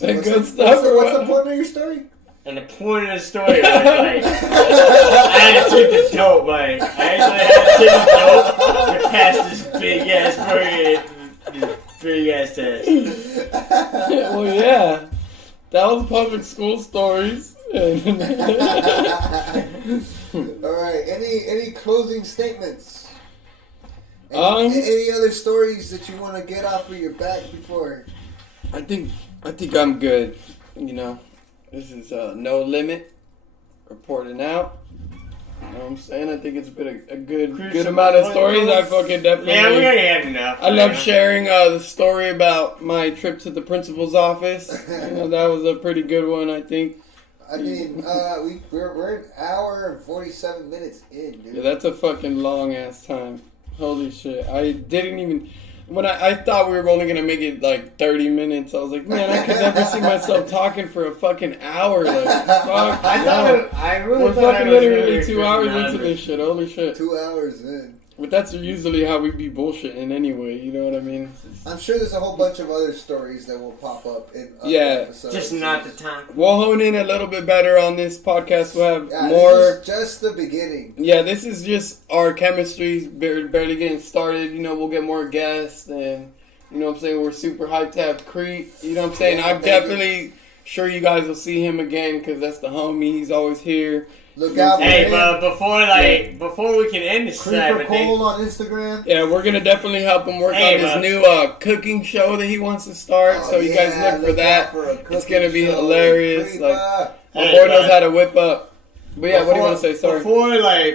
Good stuff. What's the point of your story? the point of the story was like, I had to take the dope, like, I actually had to take the dope to pass this big ass test. Well, yeah. That was public school stories. Alright, any closing statements? Um, Any other stories that you want to get off of your back before? I think I'm good. You know, this is No Limit reporting out. You know what I'm saying? I think it's been a good amount of stories. I fucking definitely. Yeah, we already had enough. I love sharing the story about my trip to the principal's office. You know, that was a pretty good one, I think. I mean, we're an hour and 47 minutes in, dude. Yeah, that's a fucking long ass time. Holy shit. I didn't even... When I thought we were only going to make it like 30 minutes, I was like, man, I could never see myself talking for a fucking hour. Like, fuck. We're fucking literally 2 hours into this shit. Holy shit. 2 hours in. But that's usually how we be bullshitting anyway, you know what I mean? I'm sure there's a whole bunch of other stories that will pop up in other Yeah. episodes. Just not the time. We'll hone in a little bit better on this podcast. We'll have Yeah, more... This is just the beginning. Yeah, this is just our chemistry barely getting started. You know, we'll get more guests and, you know what I'm saying, we're super hyped to have Creep. You know what I'm saying? Yeah, I've baby. definitely Sure, you guys will see him again because that's the homie. He's always here. Look out for Hey, him. but before we can end this Creeper time, Cole on Instagram. Yeah, we're gonna definitely help him work Hey, on his man. new cooking show that he wants to start. Oh, So you guys yeah, look for that. out for a It's cooking gonna be show. hilarious. Creeper. Like my Hey, boy knows man. how to whip up. But yeah, what do you want to say? Sorry.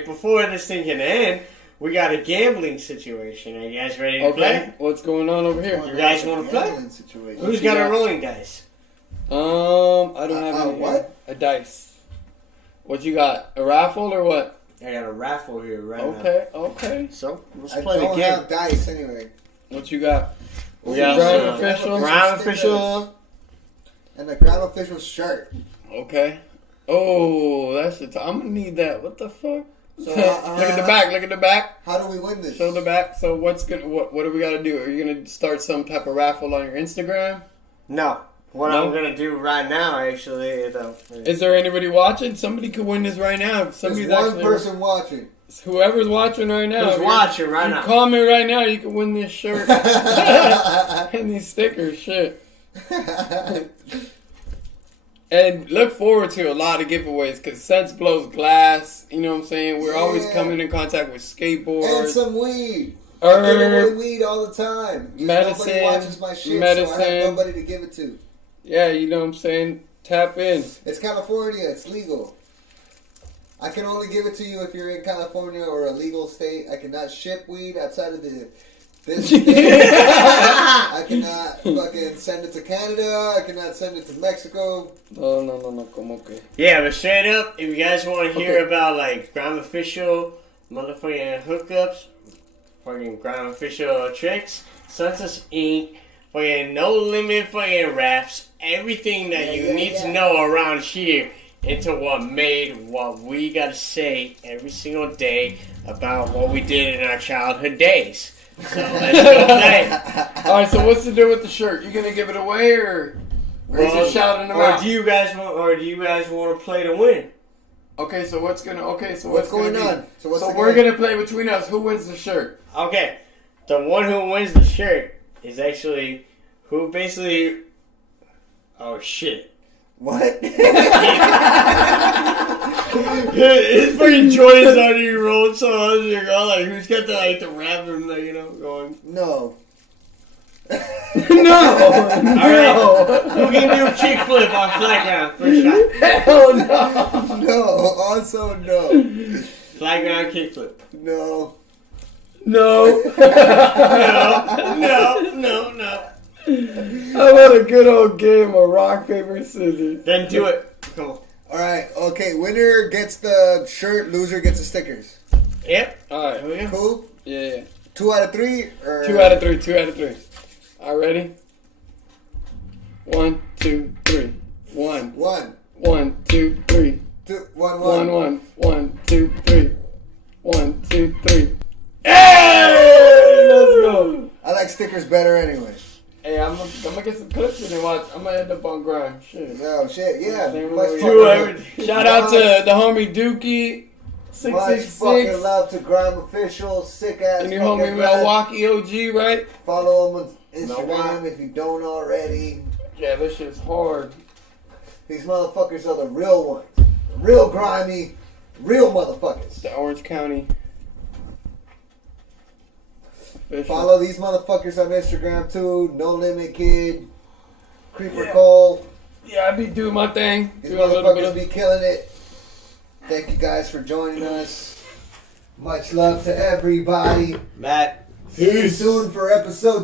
Before this thing can end, we got a gambling situation. Are you guys ready to Okay, play? what's going on over here? You guys wanna play? Situation. Who's you got a got? rolling dice? I don't have any. what? A dice. What you got? A raffle or what? I got a raffle here right now. Okay. So let's I play the don't game. have dice anyway. What you got? We got Ground some official. ground official. And the ground official shirt. Okay. Oh, that's the time. I'm gonna need that. What the fuck? So, look at the back. Look at the back. How do we win this? Show the back. So what do we gotta do? Are you gonna start some type of raffle on your Instagram? No. What No? I'm gonna do right now, actually, Is there anybody watching? Somebody could win this right now. If somebody's There's one actually person watching. whoever's watching right now. Who's if you- watching right you now? comment right now. You can win this shirt and these stickers. Shit. And look forward to a lot of giveaways because Sense blows glass. You know what I'm saying? We're always Yeah. coming in contact with And skateboards. some weed. I give away weed all the time. Just Medicine, Nobody watches my shit, so I medicine. have nobody to give it to. Yeah, you know what I'm saying? Tap in. It's California. It's legal. I can only give it to you if you're in California or a legal state. I cannot ship weed outside of this state. I cannot fucking send it to Canada. I cannot send it to Mexico. No, como que. Yeah, but straight up, if you guys want to hear Okay. about like ground official motherfucking hookups, fucking ground official tricks, Sunset Inc., fucking no limit fucking raps, everything that you need to know around here into what made what we gotta say every single day about what we did in our childhood days. So let's go play. Alright, so what's the deal with the shirt? You gonna give it away or is it shouting them out? Do you guys want to play to win? Okay, so what's going on? So we're gonna play between us. Who wins the shirt? Okay, the one who wins the shirt is actually who basically. Oh shit! What? His fucking joint is on you rolled so hard you're going like who's got the rap and going. No. No! Alright, who can do a kickflip on flag ground first shot? Hell no! No. Also no. Flag ground kickflip. No. No! No. I want a good old game of rock, paper, scissors. Then do it. Come on. Alright, okay. Winner gets the shirt, loser gets the stickers. Yep. Alright, Here we go. Cool? yeah. 2 out of 3? Or 2 out of 3. Alright, ready? 1, 2, 3. 1. 1. 1, 2, 3. 2, 1, 1, 1. 1. 1, 2, 3. 1, 2, 3. Hey! Let's go! I like stickers better anyway. Hey, I'm gonna get some clips and then watch. I'm gonna end up on grind. Shit. Oh shit, yeah. Same Much way. fucking- Shout out to the homie Dookie. Much 666. fucking love to Grime Official, sick ass And your fucking homie rap. Milwaukee OG, right? Follow him on Instagram Milwaukee. if you don't already. Yeah, this shit's hard. These motherfuckers are the real ones. Real grimy, real motherfuckers. The Orange County. Official. Follow these motherfuckers on Instagram too. No Limit Kid, Creeper Cole. Yeah, I be doing my thing. These Do a little bit motherfuckers of. be killing it. Thank you guys for joining us. Much love to everybody. Matt. See you soon for episode